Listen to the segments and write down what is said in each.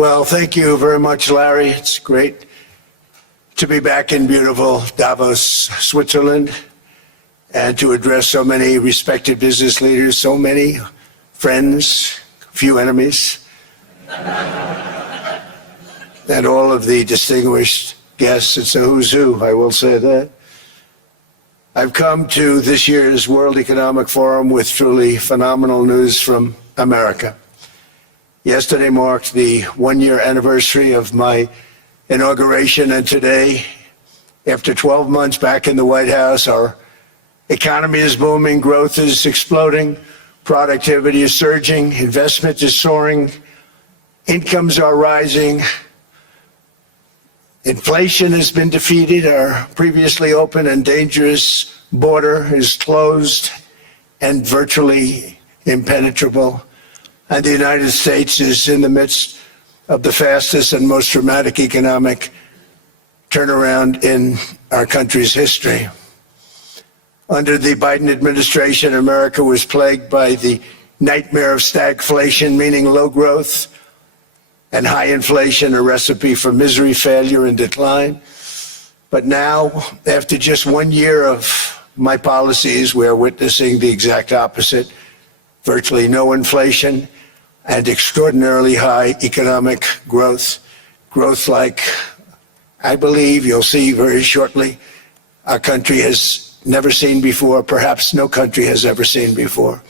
Well, thank you very much, Larry. It's great to be back in beautiful Davos, Switzerland, and to address so many respected business leaders, so many friends, few enemies, and all of the distinguished guests. It's a who's who, I will say that. I've come to this year's World Economic Forum with truly phenomenal news from America. Yesterday marked the one-year anniversary of my inauguration, and today, after 12 months back in the White House, our economy is booming, growth is exploding, productivity is surging, investment is soaring, incomes are rising, inflation has been defeated, our previously open and dangerous border is closed and virtually impenetrable, and the United States is in the midst of the fastest and most dramatic economic turnaround in our country's history. Under the Biden administration, America was plagued by the nightmare of stagflation, meaning low growth, and high inflation, a recipe for misery, failure, and decline. But now, after just 1 year of my policies, we're witnessing the exact opposite: virtually no inflation and extraordinarily high economic growth. Growth like, I believe you'll see very shortly, our country has never seen before, perhaps no country has ever seen before.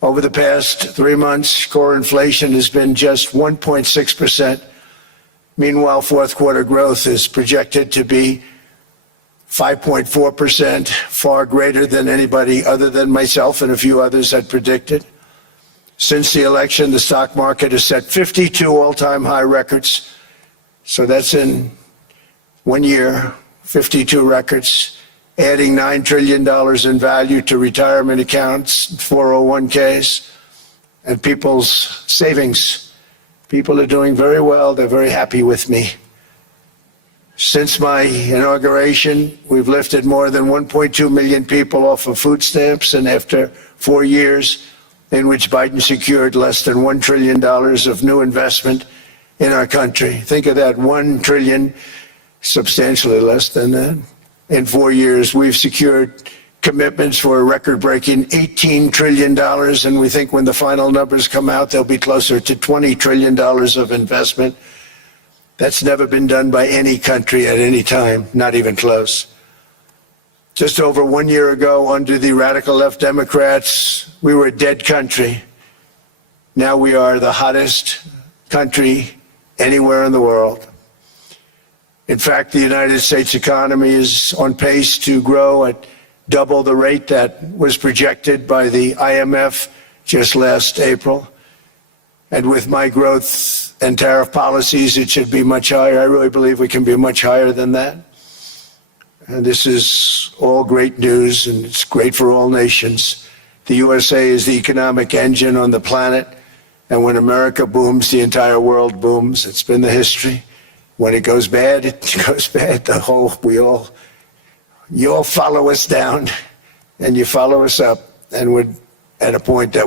Over the past 3 months, core inflation has been just 1.6%. Meanwhile, fourth quarter growth is projected to be 5.4%, far greater than anybody other than myself and a few others had predicted. Since the election, the stock market has set 52 all-time high records. So that's in 1 year, 52 records, adding $9 trillion in value to retirement accounts, 401ks, and people's savings. People are doing very well. They're very happy with me. Since my inauguration, we've lifted more than 1.2 million people off of food stamps, and after 4 years in which Biden secured less than $1 trillion of new investment in our country. Think of that, $1 trillion, substantially less than that. In 4 years, we've secured commitments for a record-breaking $18 trillion, and we think when the final numbers come out, they'll be closer to $20 trillion of investment. That's never been done by any country at any time, not even close. Just over 1 year ago, under the radical left Democrats, we were a dead country. Now we are the hottest country anywhere in the world. In fact, the United States economy is on pace to grow at double the rate that was projected by the IMF just last April. And with my growth and tariff policies, it should be much higher. I really believe we can be much higher than that. And this is all great news, and it's great for all nations. The USA is the economic engine on the planet, and when America booms, the entire world booms. It's been the history. When it goes bad, it goes bad. You all follow us down, and you follow us up, and we're at a point that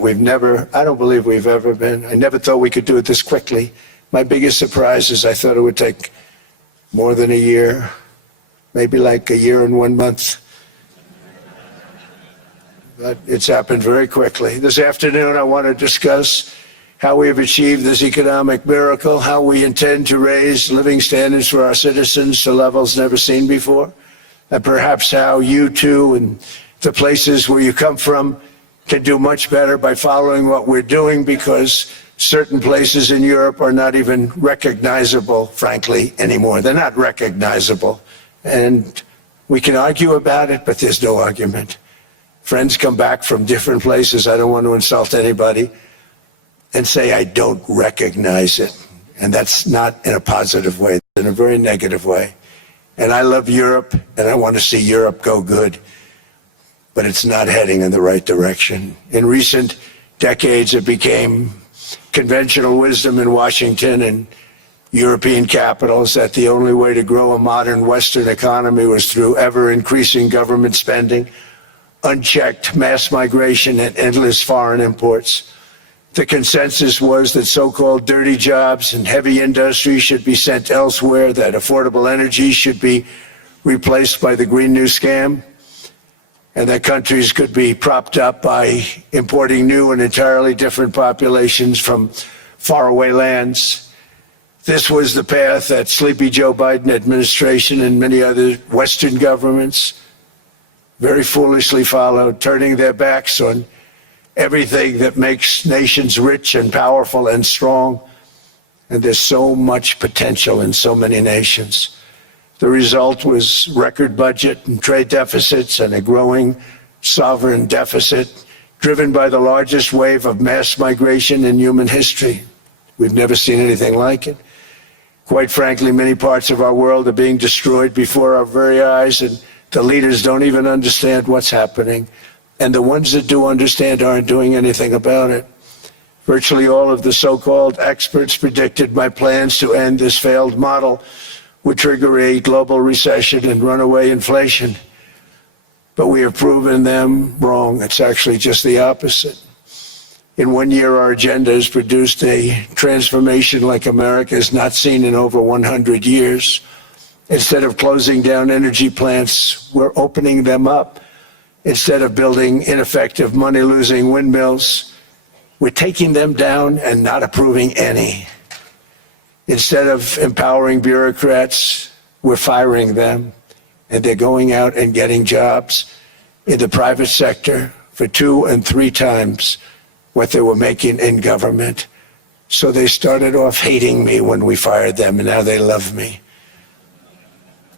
I don't believe we've ever been. I never thought we could do it this quickly. My biggest surprise is I thought it would take more than a year, maybe like a year and 1 month. But it's happened very quickly. This afternoon, I want to discuss how we have achieved this economic miracle, how we intend to raise living standards for our citizens to levels never seen before, and perhaps how you too and the places where you come from can do much better by following what we're doing, because certain places in Europe are not even recognizable, frankly, anymore. They're not recognizable. And we can argue about it, but there's no argument. Friends come back from different places. I don't want to insult anybody, and say, I don't recognize it. And that's not in a positive way, in a very negative way. And I love Europe, and I want to see Europe go good, but it's not heading in the right direction. In recent decades, it became conventional wisdom in Washington and European capitals that the only way to grow a modern Western economy was through ever-increasing government spending, unchecked mass migration, and endless foreign imports. The consensus was that so-called dirty jobs and heavy industry should be sent elsewhere, that affordable energy should be replaced by the Green New Scam, and that countries could be propped up by importing new and entirely different populations from faraway lands. This was the path that Sleepy Joe Biden administration and many other Western governments very foolishly followed, turning their backs on everything that makes nations rich and powerful and strong. And there's so much potential in so many nations. The result was record budget and trade deficits and a growing sovereign deficit driven by the largest wave of mass migration in human history. We've never seen anything like it. Quite frankly, many parts of our world are being destroyed before our very eyes, and the leaders don't even understand what's happening. And the ones that do understand aren't doing anything about it. Virtually all of the so-called experts predicted my plans to end this failed model would trigger a global recession and runaway inflation. But we have proven them wrong. It's actually just the opposite. In 1 year, our agenda has produced a transformation like America has not seen in over 100 years. Instead of closing down energy plants, we're opening them up. Instead of building ineffective, money-losing windmills, we're taking them down and not approving any. Instead of empowering bureaucrats, we're firing them, and they're going out and getting jobs in the private sector for 2 and 3 times what they were making in government. So they started off hating me when we fired them, and now they love me.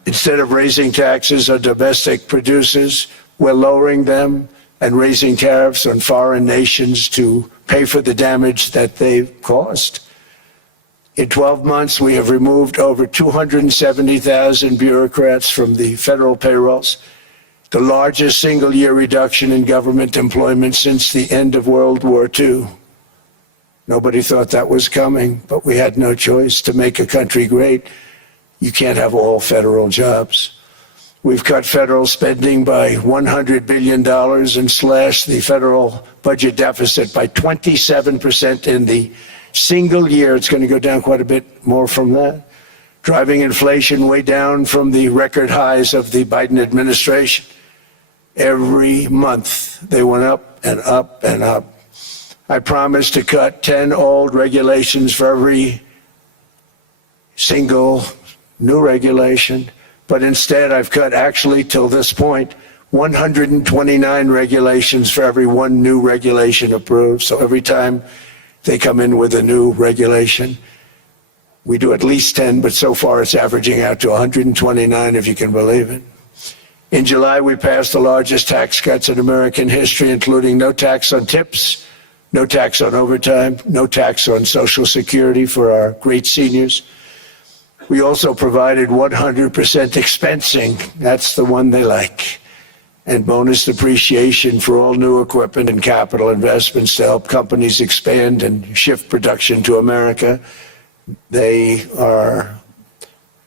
Instead of raising taxes on domestic producers, we're lowering them and raising tariffs on foreign nations to pay for the damage that they've caused. In 12 months, we have removed over 270,000 bureaucrats from the federal payrolls, the largest single-year reduction in government employment since the end of World War II. Nobody thought that was coming, but we had no choice. To make a country great, you can't have all federal jobs. We've cut federal spending by $100 billion and slashed the federal budget deficit by 27% in the single year. It's going to go down quite a bit more from that, driving inflation way down from the record highs of the Biden administration. Every month, they went up and up and up. I promised to cut 10 old regulations for every single new regulation. But instead, I've cut, actually, till this point, 129 regulations for every one new regulation approved. So every time they come in with a new regulation, we do at least 10, but so far it's averaging out to 129, if you can believe it. In July, we passed the largest tax cuts in American history, including no tax on tips, no tax on overtime, no tax on Social Security for our great seniors. We also provided 100% expensing, that's the one they like, and bonus depreciation for all new equipment and capital investments to help companies expand and shift production to America. They are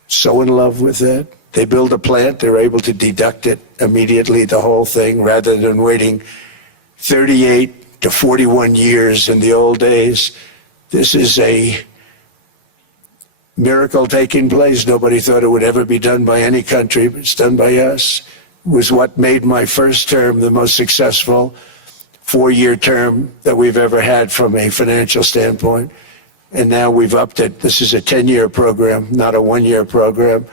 so in love with it. They build a plant, they're able to deduct it immediately, the whole thing, rather than waiting 38 to 41 years in the old days. This is a miracle taking place. Nobody thought it would ever be done by any country, but it's done by us. It was what made my first term the most successful 4-year term that we've ever had from a financial standpoint. And now we've upped it. This is a 10-year program, not a 1-year program.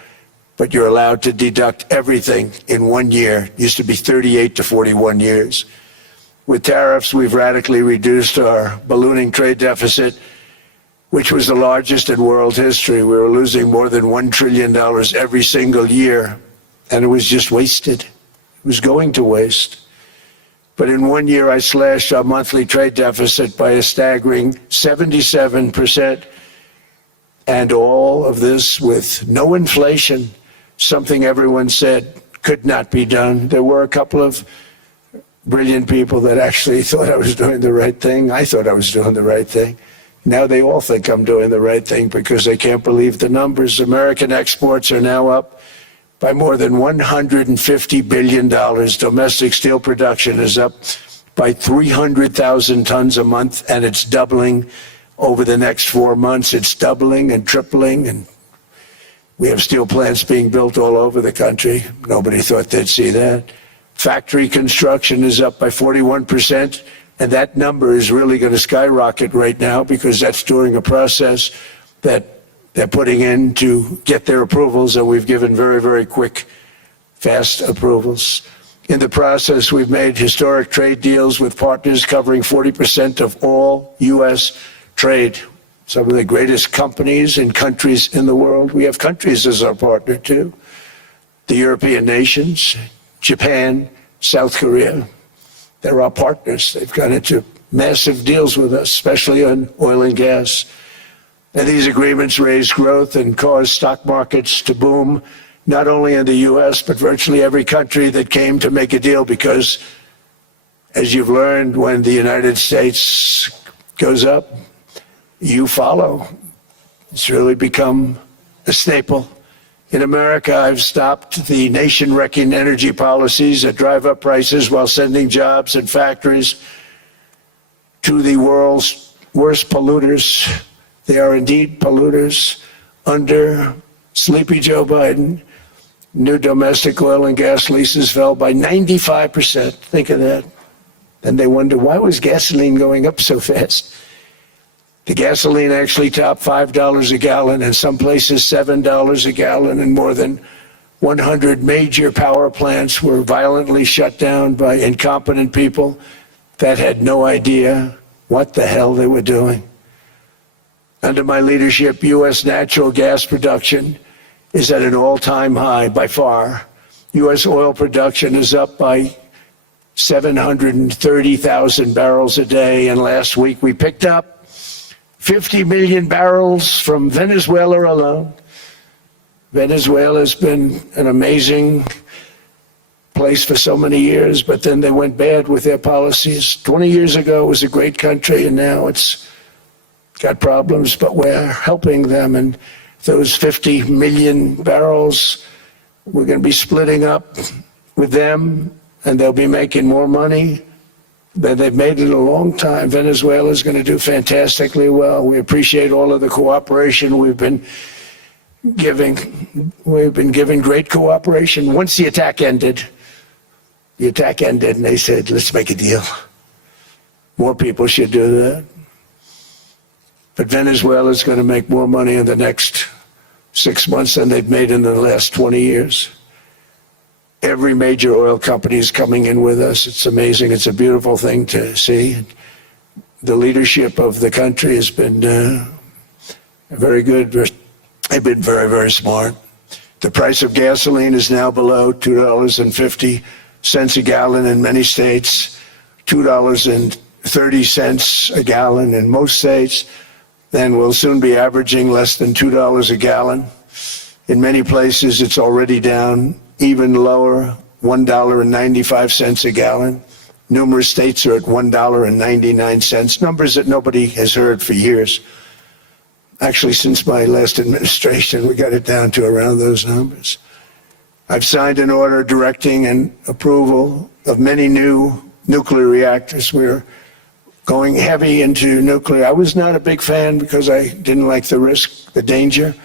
But you're allowed to deduct everything in 1 year. It used to be 38 to 41 years. With tariffs, we've radically reduced our ballooning trade deficit, which was the largest in world history. We were losing more than $1 trillion every single year, and it was just wasted. It was going to waste. But in 1 year, I slashed our monthly trade deficit by a staggering 77%, and all of this with no inflation, something everyone said could not be done. There were a couple of brilliant people that actually thought I was doing the right thing. I thought I was doing the right thing. Now they all think I'm doing the right thing because they can't believe the numbers. American exports are now up by more than $150 billion. Domestic steel production is up by 300,000 tons a month, and it's doubling over the next 4 months. It's doubling and tripling, and we have steel plants being built all over the country. Nobody thought they'd see that. Factory construction is up by 41%, and that number is really going to skyrocket right now because that's during a process that they're putting in to get their approvals, and we've given very, very quick, fast approvals. In the process, we've made historic trade deals with partners covering 40% of all U.S. trade. Some of the greatest companies and countries in the world. We have countries as our partner, too. The European nations, Japan, South Korea. They're our partners. They've gone into massive deals with us, especially on oil and gas. And these agreements raise growth and cause stock markets to boom, not only in the U.S., but virtually every country that came to make a deal, because, as you've learned, when the United States goes up, you follow. It's really become a staple. In America, I've stopped the nation-wrecking energy policies that drive up prices while sending jobs and factories to the world's worst polluters. They are indeed polluters. Under sleepy Joe Biden, new domestic oil and gas leases fell by 95%. Think of that. And they wonder, why was gasoline going up so fast? The gasoline actually topped $5 a gallon, and some places $7 a gallon, and more than 100 major power plants were violently shut down by incompetent people that had no idea what the hell they were doing. Under my leadership, U.S. natural gas production is at an all-time high by far. U.S. oil production is up by 730,000 barrels a day, and last week we picked up 50 million barrels from Venezuela alone. Venezuela's been an amazing place for so many years, but then they went bad with their policies. 20 years ago it was a great country, and now it's got problems, but we're helping them. And those 50 million barrels, we're going to be splitting up with them, and they'll be making more money than they've made in a long time. Venezuela is going to do fantastically well. We appreciate all of the cooperation we've been giving. We've been giving great cooperation. Once the attack ended, and they said, let's make a deal. More people should do that. But Venezuela is going to make more money in the next 6 months than they've made in the last 20 years. Every major oil company is coming in with us. It's amazing. It's a beautiful thing to see. The leadership of the country has been very good. They've been very, very smart. The price of gasoline is now below $2.50 a gallon in many states, $2.30 a gallon in most states. Then we'll soon be averaging less than $2 a gallon. In many places, it's already down even lower, $1.95 a gallon. Numerous states are at $1.99, numbers that nobody has heard for years. Actually, since my last administration, we got it down to around those numbers. I've signed an order directing and approval of many new nuclear reactors. We're going heavy into nuclear. I was not a big fan because I didn't like the risk, the danger.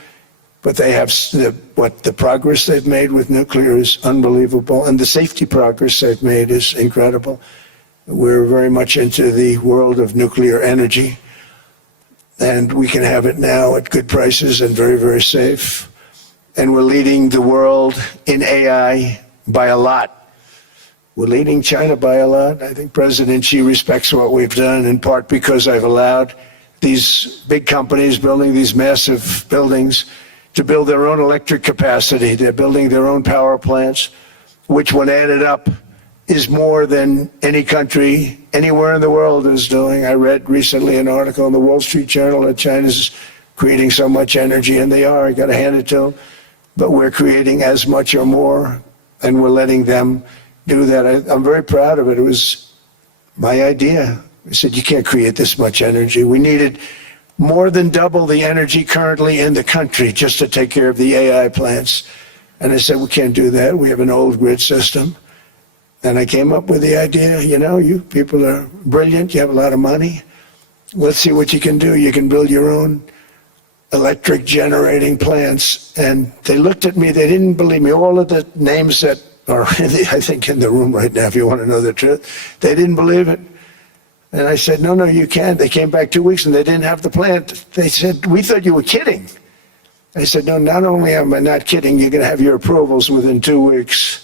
But they have the progress they've made with nuclear is unbelievable, and the safety progress they've made is incredible. We're very much into the world of nuclear energy, and we can have it now at good prices and very, very safe. And we're leading the world in AI by a lot. We're leading China by a lot. I think President Xi respects what we've done, in part because I've allowed these big companies building these massive buildings to build their own electric capacity. They're building their own power plants, which when added up is more than any country anywhere in the world is doing. I read recently an article in the Wall Street Journal that China's creating so much energy, and they are, I gotta hand it to them, but we're creating as much or more, and we're letting them do that. I'm very proud of it. It was my idea. I said, you can't create this much energy. We needed more than double the energy currently in the country just to take care of the AI plants. And I said, we can't do that. We have an old grid system. And I came up with the idea, you people are brilliant, you have a lot of money. Let's see what you can do. You can build your own electric generating plants. And they looked at me, they didn't believe me. All of the names that are, I think, in the room right now, if you want to know the truth, they didn't believe it. And I said, no, you can't. They came back 2 weeks and they didn't have the plant. They said, we thought you were kidding. I said, no, not only am I not kidding, you're going to have your approvals within 2 weeks.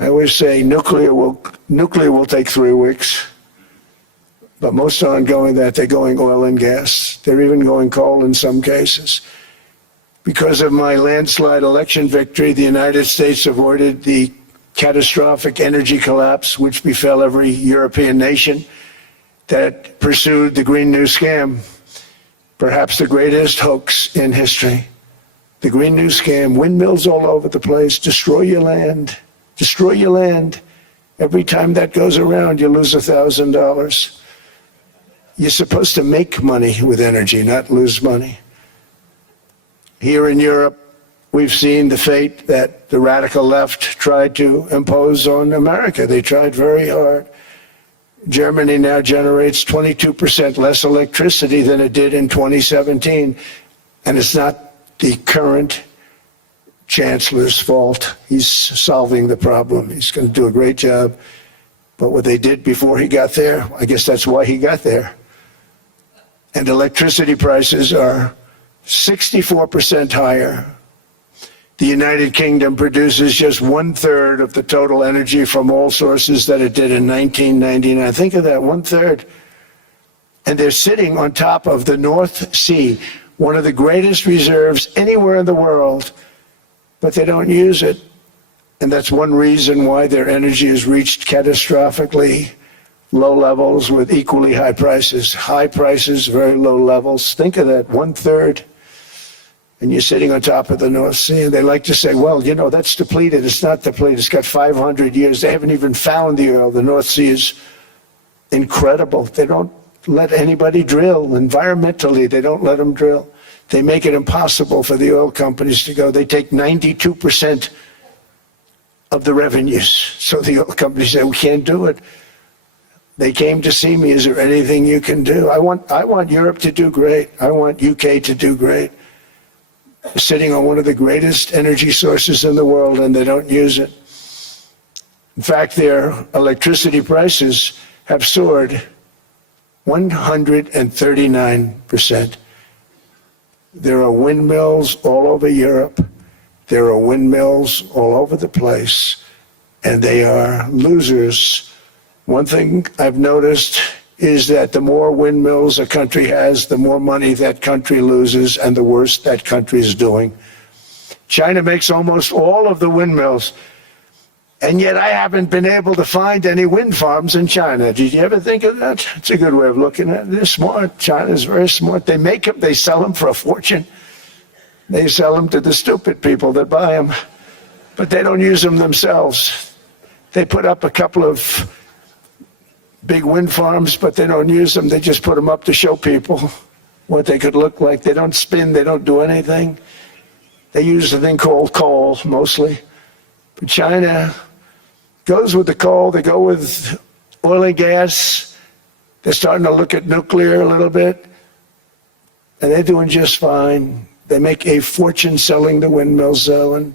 I always say nuclear will take 3 weeks. But most aren't going that. They're going oil and gas. They're even going coal in some cases. Because of my landslide election victory, the United States avoided the catastrophic energy collapse which befell every European nation that pursued the Green New Scam, perhaps the greatest hoax in history. The Green New Scam, windmills all over the place, destroy your land, destroy your land. Every time that goes around, you lose $1,000. You're supposed to make money with energy, not lose money. Here in Europe, we've seen the fate that the radical left tried to impose on America. They tried very hard. Germany now generates 22% less electricity than it did in 2017. And it's not the current chancellor's fault. He's solving the problem. He's going to do a great job. But what they did before he got there, I guess that's why he got there. And electricity prices are 64% higher. The United Kingdom produces just 1/3 of the total energy from all sources that it did in 1999. Think of that, 1/3. And they're sitting on top of the North Sea, one of the greatest reserves anywhere in the world, but they don't use it. And that's one reason why their energy has reached catastrophically low levels with equally high prices. High prices, very low levels. Think of that, 1/3. And you're sitting on top of the North Sea, and they like to say, well, that's depleted. It's not depleted. It's got 500 years. They haven't even found the oil. The North Sea is incredible. They don't let anybody drill. Environmentally, they don't let them drill. They make it impossible for the oil companies to go. They take 92% of the revenues. So the oil companies say, we can't do it. They came to see me. Is there anything you can do? I want Europe to do great. I want UK to do great. Sitting on one of the greatest energy sources in the world, and they don't use it. In fact, their electricity prices have soared 139%. There are windmills all over Europe. There are windmills all over the place, and they are losers. One thing I've noticed is that the more windmills a country has, the more money that country loses and the worse that country is doing. China makes almost all of the windmills, and yet I haven't been able to find any wind farms in China. Did you ever think of that? It's a good way of looking at it. They're smart. China's very smart. They make them, they sell them for a fortune. They sell them to the stupid people that buy them, but they don't use them themselves. They put up a couple of big wind farms, but they don't use them. They just put them up to show people what they could look like. They don't spin. They don't do anything. They use a thing called coal, mostly. But China goes with the coal. They go with oil and gas. They're starting to look at nuclear a little bit. And they're doing just fine. They make a fortune selling the windmills, though. And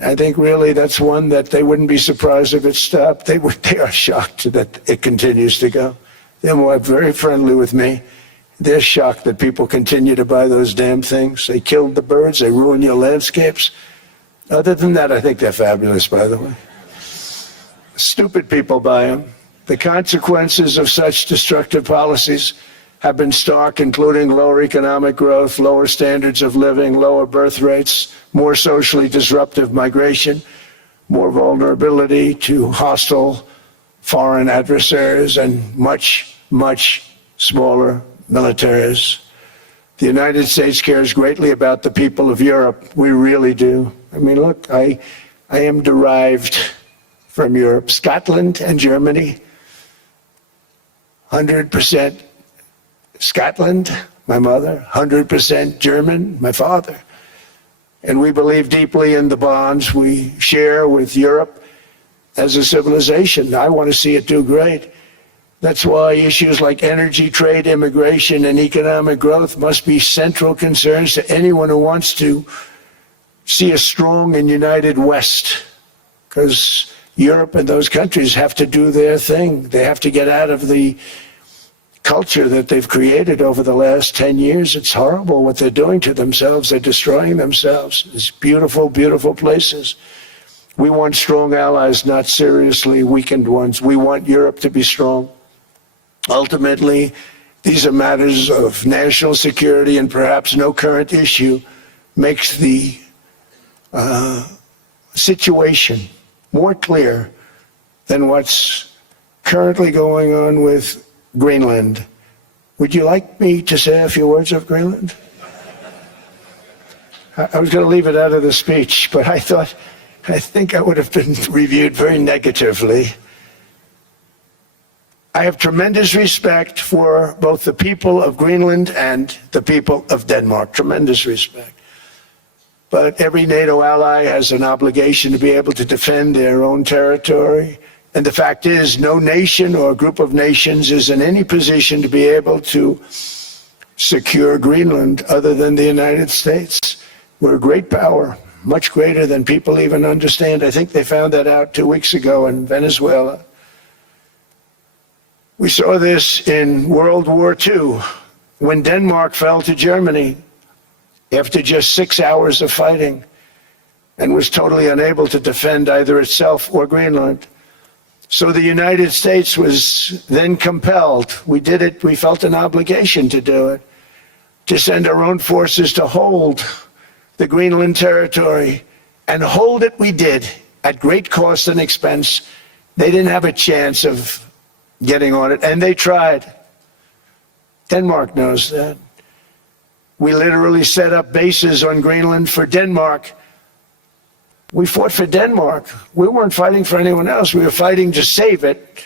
I think really that's one that they wouldn't be surprised if it stopped. They are shocked that it continues to go. They're very friendly with me. They're shocked that people continue to buy those damn things. They killed the birds. They ruin your landscapes. Other than that, I think they're fabulous, by the way. Stupid people buy them. The consequences of such destructive policies have been stark, including lower economic growth, lower standards of living, lower birth rates, more socially disruptive migration, more vulnerability to hostile foreign adversaries, and much, much smaller militaries. The United States cares greatly about the people of Europe. We really do. I mean, look, I am derived from Europe. Scotland and Germany, 100% Scotland, my mother, 100% German, my father. And we believe deeply in the bonds we share with Europe as a civilization. I want to see it do great. That's why issues like energy, trade, immigration, and economic growth must be central concerns to anyone who wants to see a strong and united West, because Europe and those countries have to do their thing. They have to get out of the culture that they've created over the last 10 years. It's horrible what they're doing to themselves. They're destroying themselves. It's beautiful, beautiful places. We want strong allies, not seriously weakened ones. We want Europe to be strong. Ultimately, these are matters of national security, and perhaps no current issue makes the situation more clear than what's currently going on with Greenland. Would you like me to say a few words of Greenland? I was going to leave it out of the speech, but I think I would have been reviewed very negatively. I have tremendous respect for both the people of Greenland and the people of Denmark, tremendous respect. But every NATO ally has an obligation to be able to defend their own territory. And the fact is, no nation or group of nations is in any position to be able to secure Greenland other than the United States. We're a great power, much greater than people even understand. I think they found that out 2 weeks ago in Venezuela. We saw this in World War II, when Denmark fell to Germany after just 6 hours of fighting and was totally unable to defend either itself or Greenland. So the United States was then compelled, we did it, we felt an obligation to do it, to send our own forces to hold the Greenland territory, and hold it we did at great cost and expense. They didn't have a chance of getting on it, and they tried. Denmark knows that. We literally set up bases on Greenland for Denmark. We fought for Denmark. We weren't fighting for anyone else. We were fighting to save it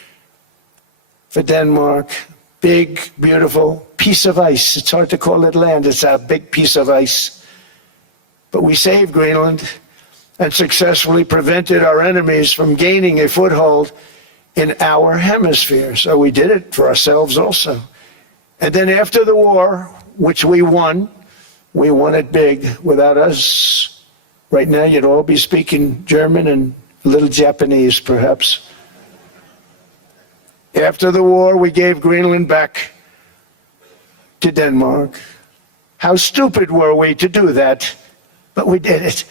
for Denmark. Big, beautiful piece of ice. It's hard to call it land. It's a big piece of ice. But we saved Greenland and successfully prevented our enemies from gaining a foothold in our hemisphere. So we did it for ourselves also. And then after the war, which we won it big. Without us, right now you'd all be speaking German and a little Japanese, perhaps. After the war, we gave Greenland back to Denmark. How stupid were we to do that? But we did it.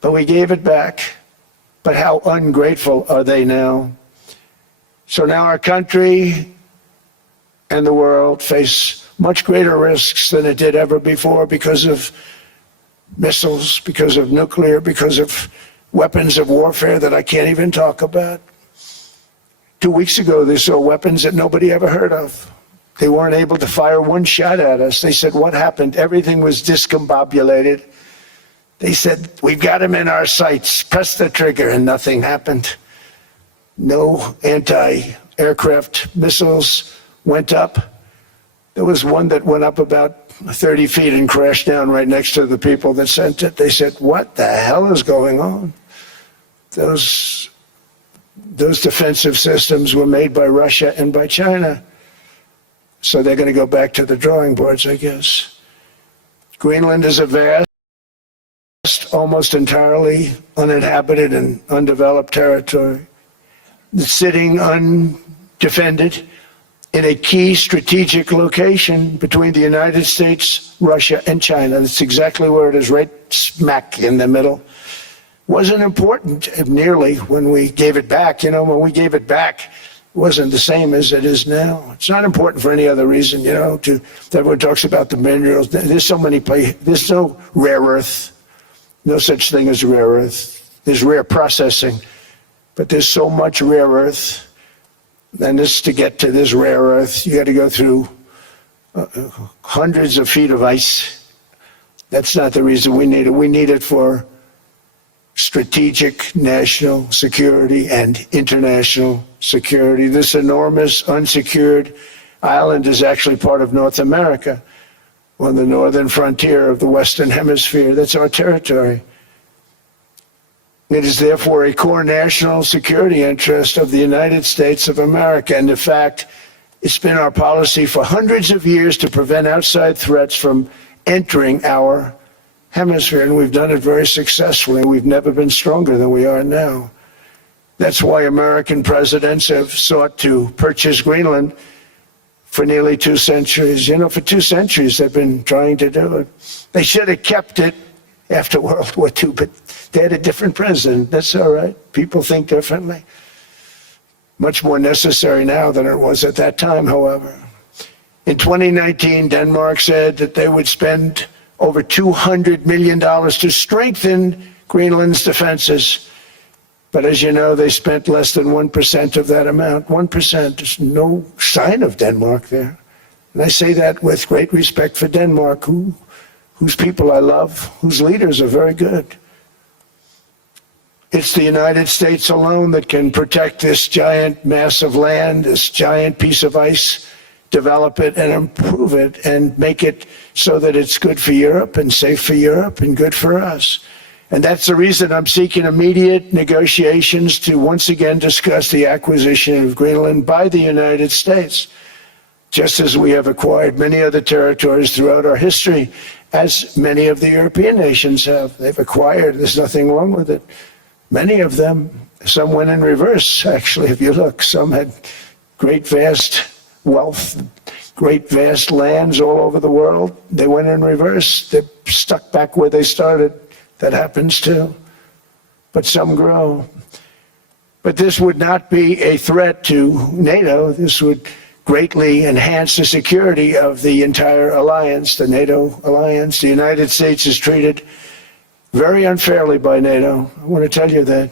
But we gave it back. But how ungrateful are they now? So now our country and the world face much greater risks than it did ever before because of missiles, because of nuclear, because of weapons of warfare that I can't even talk about. 2 weeks ago, they saw weapons that nobody ever heard of. They weren't able to fire one shot at us. They said, what happened? Everything was discombobulated. They said, we've got them in our sights. Press the trigger, and nothing happened. No anti-aircraft missiles went up. There was one that went up about 30 feet and crashed down right next to the people that sent it. They said, what the hell is going on? Those defensive systems were made by Russia and by China. So they're going to go back to the drawing boards, I guess. Greenland is a vast, almost entirely uninhabited and undeveloped territory. It's sitting undefended in a key strategic location between the United States, Russia, and China. That's exactly where it is, right smack in the middle. Wasn't important nearly when we gave it back. When we gave it back, it wasn't the same as it is now. It's not important for any other reason, everyone talks about the minerals. There's so many places. There's no rare earth, no such thing as rare earth. There's rare processing, but there's so much rare earth. And to get to this rare earth, you got to go through hundreds of feet of ice. That's not the reason we need it. We need it for strategic national security and international security. This enormous unsecured island is actually part of North America, on the northern frontier of the Western Hemisphere. That's our territory. It is therefore a core national security interest of the United States of America. And in fact, it's been our policy for hundreds of years to prevent outside threats from entering our hemisphere, and we've done it very successfully. We've never been stronger than we are now. That's why American presidents have sought to purchase Greenland for nearly 2 centuries. You know, for 2 centuries they've been trying to do it. They should have kept it after World War II, but they had a different president. That's all right. People think differently. Much more necessary now than it was at that time, however. In 2019, Denmark said that they would spend over $200 million to strengthen Greenland's defenses. But as you know, they spent less than 1% of that amount. 1%. There's no sign of Denmark there. And I say that with great respect for Denmark, whose people I love, whose leaders are very good. It's the United States alone that can protect this giant mass of land, this giant piece of ice, develop it and improve it and make it so that it's good for Europe and safe for Europe and good for us. And that's the reason I'm seeking immediate negotiations to once again discuss the acquisition of Greenland by the United States, just as we have acquired many other territories throughout our history, as many of the European nations have. They've acquired, there's nothing wrong with it. Many of them, some went in reverse, actually, if you look. Some had great vast wealth, great vast lands all over the world. They went in reverse. They're stuck back where they started. That happens too. But some grow. But this would not be a threat to NATO. This would greatly enhance the security of the entire alliance, the NATO alliance. The United States is treated very unfairly by NATO. I want to tell you that.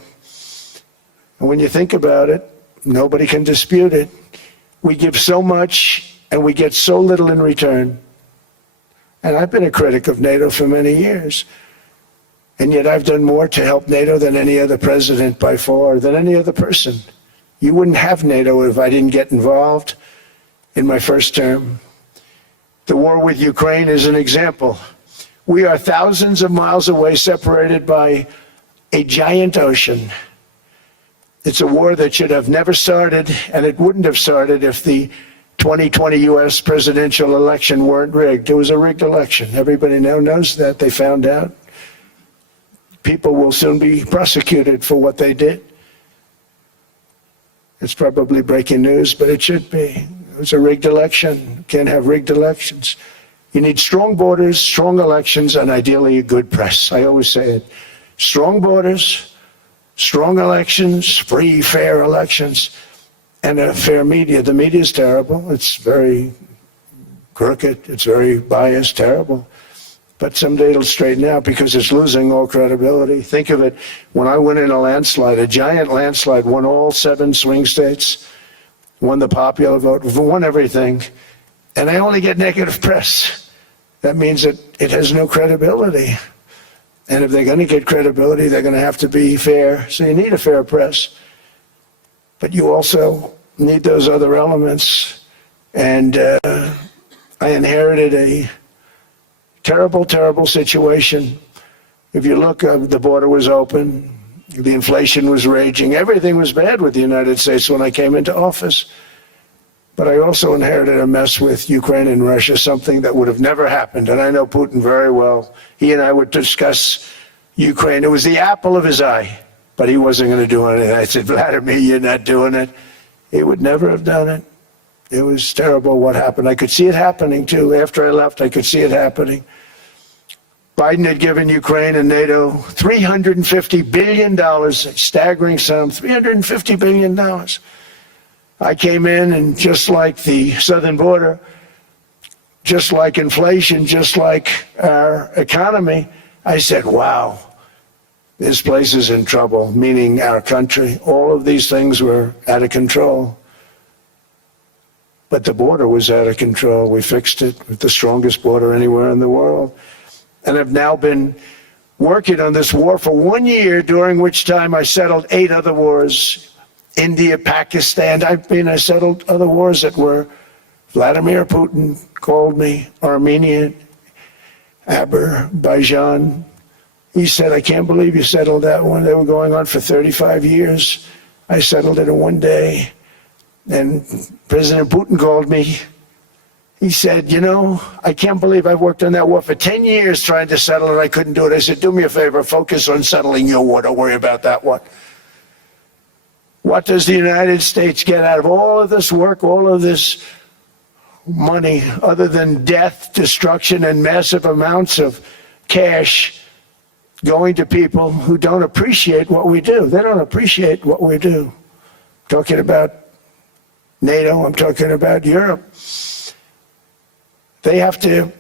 And when you think about it, nobody can dispute it. We give so much and we get so little in return. And I've been a critic of NATO for many years. And yet I've done more to help NATO than any other president by far, than any other person. You wouldn't have NATO if I didn't get involved in my first term. The war with Ukraine is an example. We are thousands of miles away, separated by a giant ocean. It's a war that should have never started, and it wouldn't have started if the 2020 U.S. presidential election weren't rigged. It was a rigged election. Everybody now knows that. They found out. People will soon be prosecuted for what they did. It's probably breaking news, but it should be. It was a rigged election. You can't have rigged elections. You need strong borders, strong elections, and ideally a good press. I always say it. Strong borders, strong elections, free, fair elections, and a fair media. The media is terrible. It's very crooked. It's very biased, terrible. But someday it'll straighten out because it's losing all credibility. Think of it. When I went in a landslide, a giant landslide, won all 7 swing states, won the popular vote, won everything, and I only get negative press. That means that it has no credibility. And if they're going to get credibility, they're going to have to be fair. So you need a fair press. But you also need those other elements. And I inherited a terrible, terrible situation. If you look, the border was open. The inflation was raging. Everything was bad with the United States when I came into office. But I also inherited a mess with Ukraine and Russia, something that would have never happened. And I know Putin very well. He and I would discuss Ukraine. It was the apple of his eye, but he wasn't going to do anything. I said, Vladimir, you're not doing it. He would never have done it. It was terrible what happened. I could see it happening, too. After I left, I could see it happening. Biden had given Ukraine and NATO $350 billion, a staggering sum, $350 billion. I came in, and just like the southern border, just like inflation, just like our economy, I said, wow, this place is in trouble, meaning our country. All of these things were out of control. But the border was out of control. We fixed it with the strongest border anywhere in the world. And I've now been working on this war for 1 year, during which time I settled 8 other wars. India, Pakistan, I settled other wars that were Vladimir Putin called me, Armenia, Azerbaijan, He said, I can't believe you settled that one. They were going on for 35 years. I settled it in one day. And President Putin called me. He said, you know, I can't believe I've worked on that war for 10 years trying to settle it. I couldn't do it. I said, do me a favor, focus on settling your war. Don't worry about that one. What does the United States get out of all of this work, all of this money, other than death, destruction, and massive amounts of cash going to people who don't appreciate what we do? They don't appreciate what we do. I'm talking about NATO, I'm talking about Europe. They have to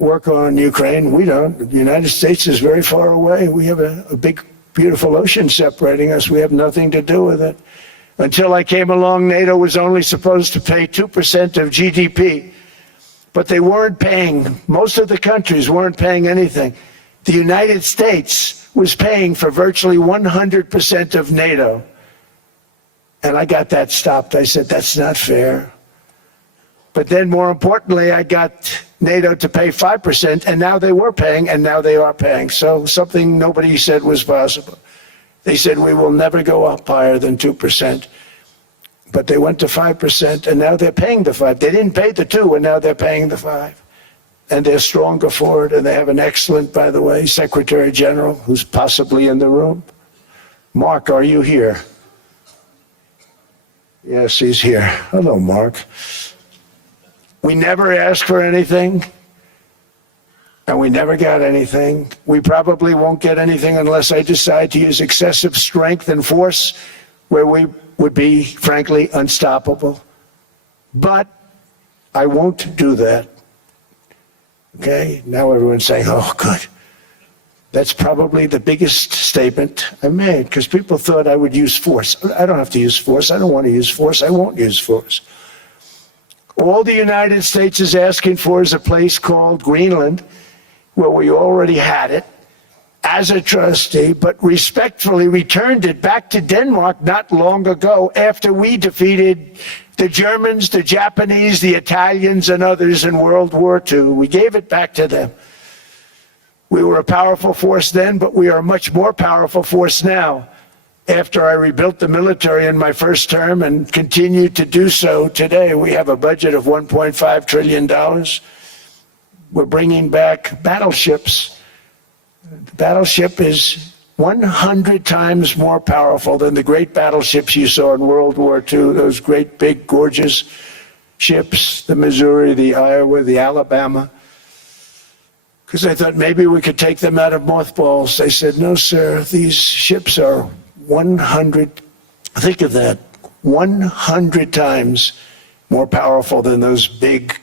work on Ukraine. We don't. The United States is very far away. We have a big, beautiful ocean separating us. We have nothing to do with it. Until I came along, NATO was only supposed to pay 2% of GDP. But they weren't paying, most of the countries weren't paying anything. The United States was paying for virtually 100% of NATO. And I got that stopped. I said, that's not fair. But then more importantly, I got NATO to pay 5%, and now they were paying, and now they are paying. So something nobody said was possible. They said, we will never go up higher than 2%. But they went to 5%, and now they're paying the 5. They didn't pay the 2, and now they're paying the 5. And they're stronger for it, and they have an excellent, by the way, Secretary General, who's possibly in the room. Mark, are you here? Yes, he's here. Hello, Mark. We never asked for anything, and we never got anything. We probably won't get anything unless I decide to use excessive strength and force, where we would be, frankly, unstoppable. But I won't do that. Okay? Now everyone's saying, oh, good. That's probably the biggest statement I made, because people thought I would use force. I don't have to use force. I don't want to use force. I won't use force. All the United States is asking for is a place called Greenland, where we already had it as a trustee, but respectfully returned it back to Denmark not long ago after we defeated the Germans, the Japanese, the Italians, and others in World War II. We gave it back to them. We were a powerful force then, but we are a much more powerful force now, after I rebuilt the military in my first term and continue to do so today. We have a budget of $1.5 trillion. We're bringing back battleships. The battleship is 100 times more powerful than the great battleships you saw in World War II, those great, big, gorgeous ships, the Missouri, the Iowa, the Alabama. Because I thought maybe we could take them out of mothballs. They said, no, sir, these ships are 100, think of that, 100 times more powerful than those big,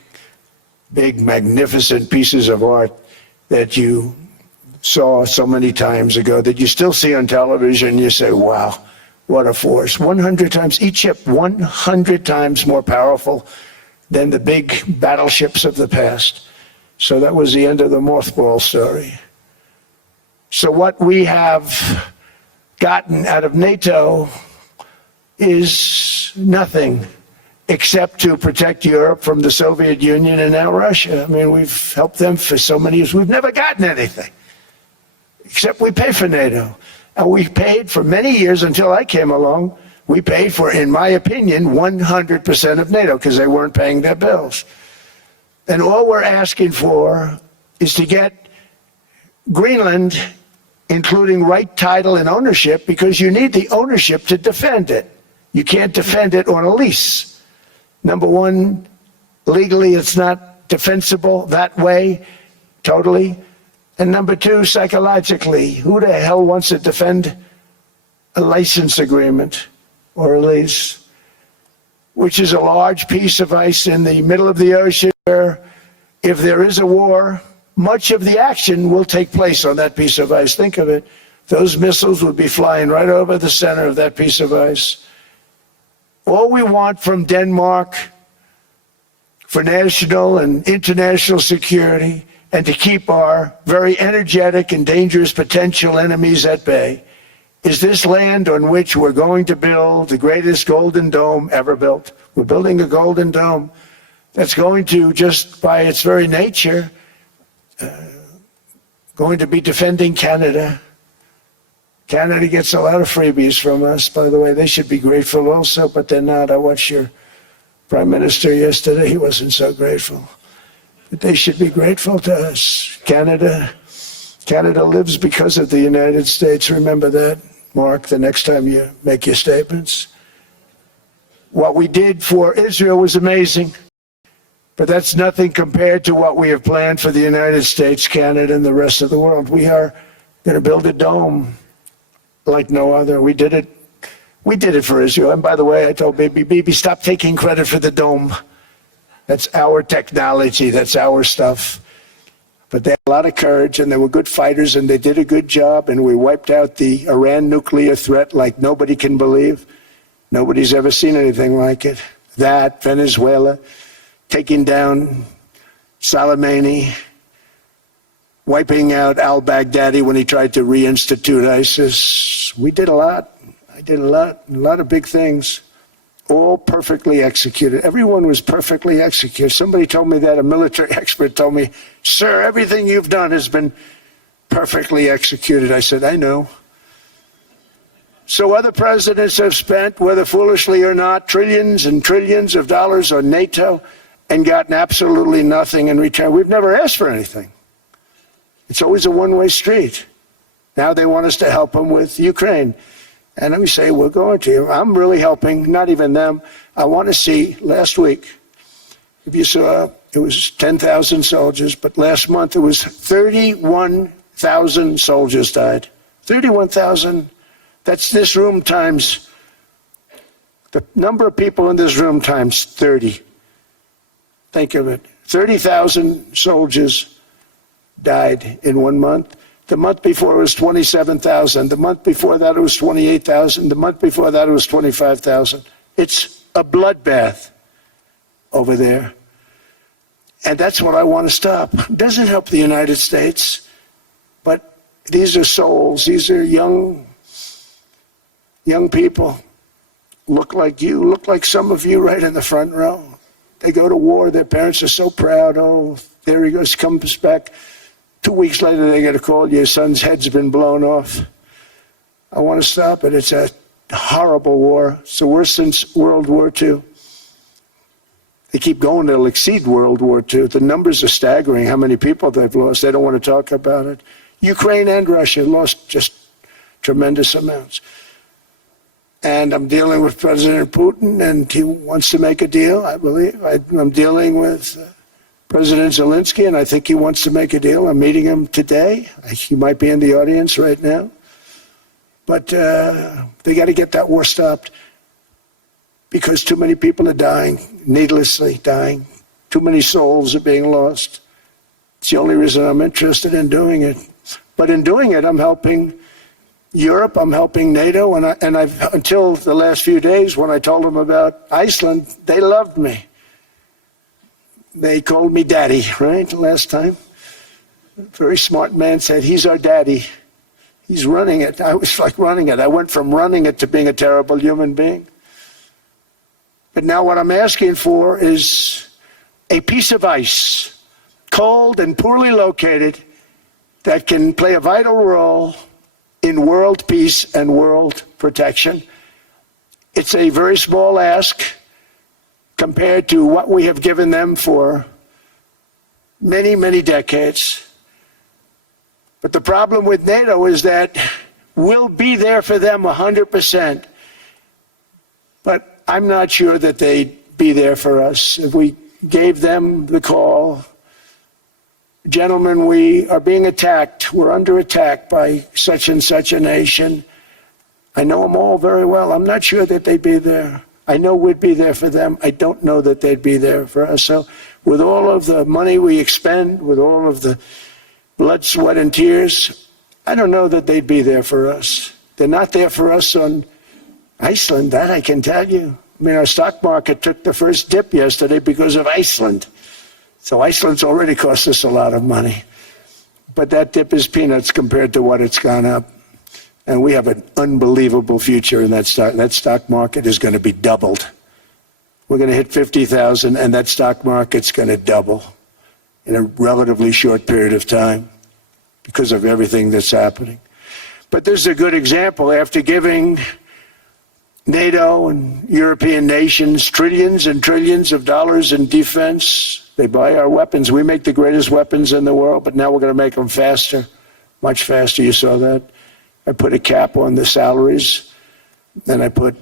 magnificent pieces of art that you saw so many times ago, that you still see on television. You say, wow, what a force. 100 times, each ship 100 times more powerful than the big battleships of the past. So that was the end of the mothball story. So what we have gotten out of NATO is nothing except to protect Europe from the Soviet Union and now Russia. I mean, we've helped them for so many years. We've never gotten anything, except we pay for NATO. And we paid for many years until I came along. We paid for, in my opinion, 100% of NATO because they weren't paying their bills. And all we're asking for is to get Greenland, including right title and ownership, because you need the ownership to defend it. You can't defend it on a lease. Number one, legally it's not defensible that way, totally. And number two, psychologically, who the hell wants to defend a license agreement or a lease, which is a large piece of ice in the middle of the ocean where if there is a war, much of the action will take place on that piece of ice. Think of it. Those missiles would be flying right over the center of that piece of ice. All we want from Denmark for national and international security and to keep our very energetic and dangerous potential enemies at bay is this land on which we're going to build the greatest golden dome ever built. We're building a golden dome that's going to, just by its very nature, going to be defending Canada. Canada gets a lot of freebies from us, by the way. They should be grateful also, but they're not. I watched your Prime Minister yesterday. He wasn't so grateful. But they should be grateful to us. Canada lives because of the United States. Remember that, Mark, the next time you make your statements. What we did for Israel was amazing, but that's nothing compared to what we have planned for the United States, Canada, and the rest of the world. We are going to build a dome like no other. We did it for Israel. And by the way, I told Bibi, stop taking credit for the dome. That's our technology. That's our stuff. But they had a lot of courage, and they were good fighters, and they did a good job, and we wiped out the Iran nuclear threat like nobody can believe. Nobody's ever seen anything like it. That, Venezuela, taking down Soleimani, wiping out al-Baghdadi when he tried to reinstitute ISIS. We did a lot. I did a lot of big things, all perfectly executed. Everyone was perfectly executed. Somebody told me that, a military expert told me, sir, everything you've done has been perfectly executed. I said, I know. So other presidents have spent, whether foolishly or not, trillions and trillions of dollars on NATO and gotten absolutely nothing in return. We've never asked for anything. It's always a one-way street. Now they want us to help them with Ukraine. And we say, we're going to. I'm really helping, not even them. I want to see, last week, if you saw, it was 10,000 soldiers, but last month it was 31,000 soldiers died. 31,000. That's this room times, the number of people in this room times 30. Think of it. 30,000 soldiers died in 1 month. The month before it was 27,000. The month before that it was 28,000. The month before that it was 25,000. It's a bloodbath over there. And that's what I want to stop. It doesn't help the United States, but these are souls. These are young people. Look like you, look like some of you right in the front row. They go to war. Their parents are so proud. Oh, there he goes, comes back. 2 weeks later, they get a call, your son's head's been blown off. I want to stop it. It's a horrible war. It's the worst since World War II. They keep going, they'll exceed World War II. The numbers are staggering, how many people they've lost. They don't want to talk about it. Ukraine and Russia lost just tremendous amounts. And I'm dealing with President Putin, and he wants to make a deal, I believe. I'm dealing with President Zelensky, and I think he wants to make a deal. I'm meeting him today. He might be in the audience right now. But they got to get that war stopped because too many people are dying, needlessly dying. Too many souls are being lost. It's the only reason I'm interested in doing it. But in doing it, I'm helping Europe, I'm helping NATO, and I've until the last few days when I told them about Iceland, they loved me. They called me daddy, right, last time. A very smart man said, he's our daddy. He's running it. I was like running it. I went from running it to being a terrible human being. But now what I'm asking for is a piece of ice, cold and poorly located, that can play a vital role in world peace and world protection. It's a very small ask compared to what we have given them for many, many decades. But the problem with NATO is that we'll be there for them 100%. But I'm not sure that they'd be there for us. If we gave them the call, gentlemen, we are being attacked. We're under attack by such and such a nation. I know them all very well. I'm not sure that they'd be there. I know we'd be there for them. I don't know that they'd be there for us. So with all of the money we expend, with all of the blood, sweat, and tears, I don't know that they'd be there for us. They're not there for us on Iceland, that I can tell you. I mean, our stock market took the first dip yesterday because of Iceland. So Iceland's already cost us a lot of money. But that dip is peanuts compared to what it's gone up. And we have an unbelievable future in that stock. That stock market is going to be doubled. We're going to hit 50,000, and that stock market's going to double in a relatively short period of time. because of everything that's happening. But this is a good example. After giving NATO and European nations trillions and trillions of dollars in defense, they buy our weapons. We make the greatest weapons in the world, but now we're going to make them faster, much faster. You saw that. I put a cap on the salaries. Then I put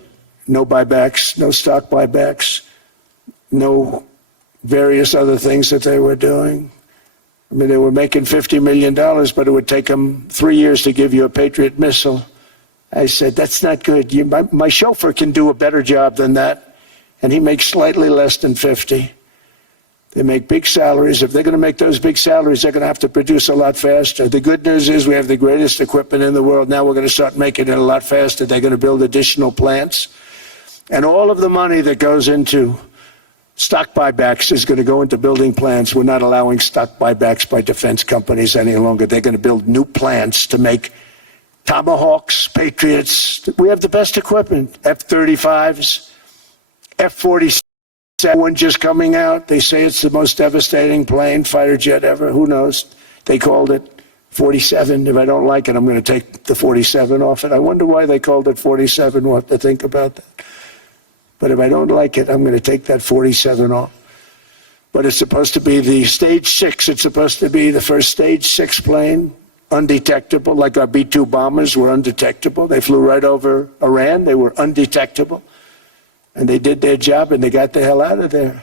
no buybacks, no stock buybacks, no various other things that they were doing. I mean, they were making $50 million, but it would take them 3 years to give you a Patriot missile. I said, that's not good. My chauffeur can do a better job than that, and he makes slightly less than 50. They make big salaries. If they're going to make those big salaries, they're going to have to produce a lot faster. The good news is we have the greatest equipment in the world. Now we're going to start making it a lot faster. They're going to build additional plants. And all of the money that goes into stock buybacks is going to go into building plants. We're not allowing stock buybacks by defense companies any longer. They're going to build new plants to make Tomahawks, Patriots. We have the best equipment. F-35s, F-47, one just coming out. They say it's the most devastating plane, fighter jet ever. Who knows? They called it 47. If I don't like it, I'm going to take the 47 off it. I wonder why they called it 47. We'll have to think about that. But if I don't like it, I'm going to take that 47 off. But it's supposed to be the stage 6. It's supposed to be the first stage 6 plane, undetectable, like our B-2 bombers were undetectable. They flew right over Iran. They were undetectable. And they did their job, and they got the hell out of there.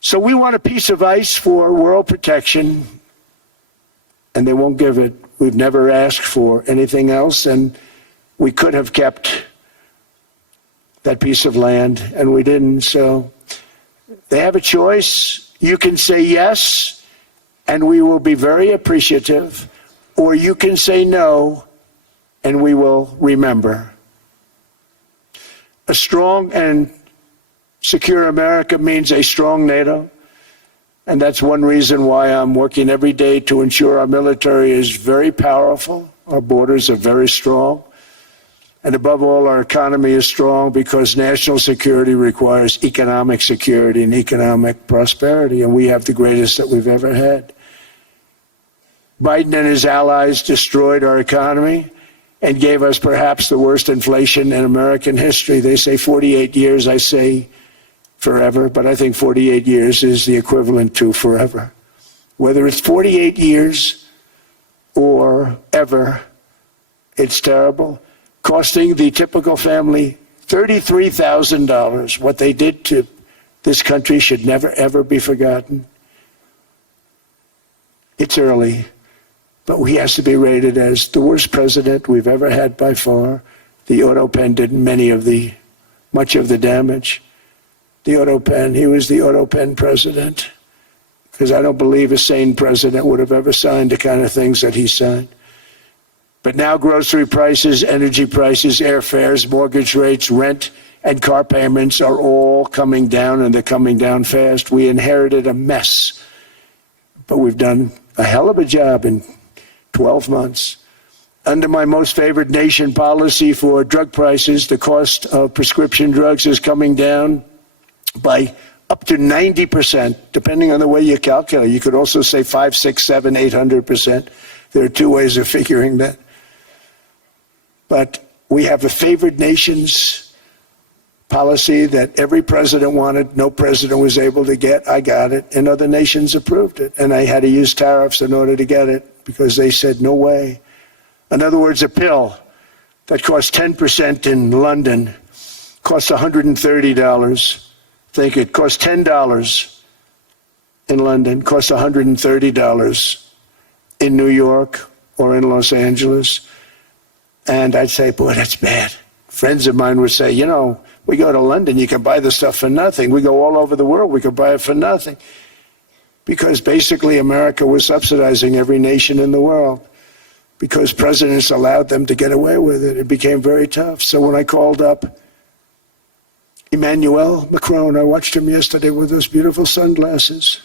So we want a piece of ice for world protection, and they won't give it. We've never asked for anything else, and we could have kept that piece of land, and we didn't. So they have a choice. You can say yes, and we will be very appreciative, or you can say no, and we will remember. A strong and secure America means a strong NATO, and that's one reason why I'm working every day to ensure our military is very powerful, our borders are very strong, and above all, our economy is strong, because national security requires economic security and economic prosperity, and we have the greatest that we've ever had. Biden and his allies destroyed our economy and gave us perhaps the worst inflation in American history. They say 48 years, I say forever, but I think 48 years is the equivalent to forever. Whether it's 48 years or ever, it's terrible, costing the typical family $33,000. What they did to this country should never, ever be forgotten. It's early, but he has to be rated as the worst president we've ever had by far. The auto pen did much of the damage. The auto pen, he was the auto pen president, because I don't believe a sane president would have ever signed the kind of things that he signed. But now grocery prices, energy prices, airfares, mortgage rates, rent, and car payments are all coming down, and they're coming down fast. We inherited a mess, but we've done a hell of a job in 12 months. Under my most favored nation policy for drug prices, the cost of prescription drugs is coming down by up to 90%, depending on the way you calculate. You could also say 5, 6, 7, 800%. There are two ways of figuring that. But we have a favored nations policy that every president wanted, no president was able to get. I got it, and other nations approved it. And I had to use tariffs in order to get it, because they said, no way. In other words, a pill that costs 10% in London costs $130. Think it costs $10 in London, costs $130 in New York or in Los Angeles. And I'd say, boy, that's bad. Friends of mine would say, you know, we go to London, you can buy the stuff for nothing. We go all over the world, we can buy it for nothing. Because basically America was subsidizing every nation in the world, because presidents allowed them to get away with it. It became very tough. So when I called up Emmanuel Macron, I watched him yesterday with those beautiful sunglasses.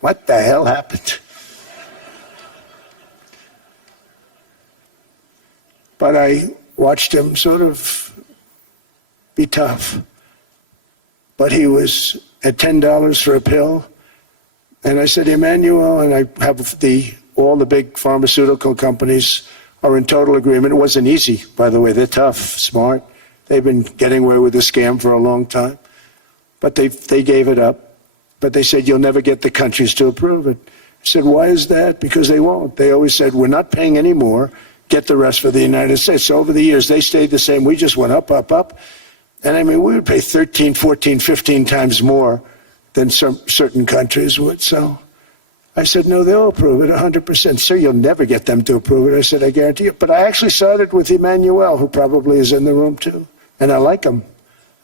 What the hell happened? But I watched him sort of be tough. But he was at $10 for a pill. And I said, Emmanuel, and I have all the big pharmaceutical companies are in total agreement. It wasn't easy, by the way. They're tough, smart. They've been getting away with the scam for a long time. But they gave it up. But they said, you'll never get the countries to approve it. I said, why is that? Because they won't. They always said, we're not paying any more. Get the rest for the United States. So over the years, they stayed the same. We just went up, up, up. And I mean, we would pay 13, 14, 15 times more than some certain countries would. So I said, no, they'll approve it 100%. Sir, you'll never get them to approve it. I said, I guarantee you. But I actually started with Emmanuel, who probably is in the room too. And I like him.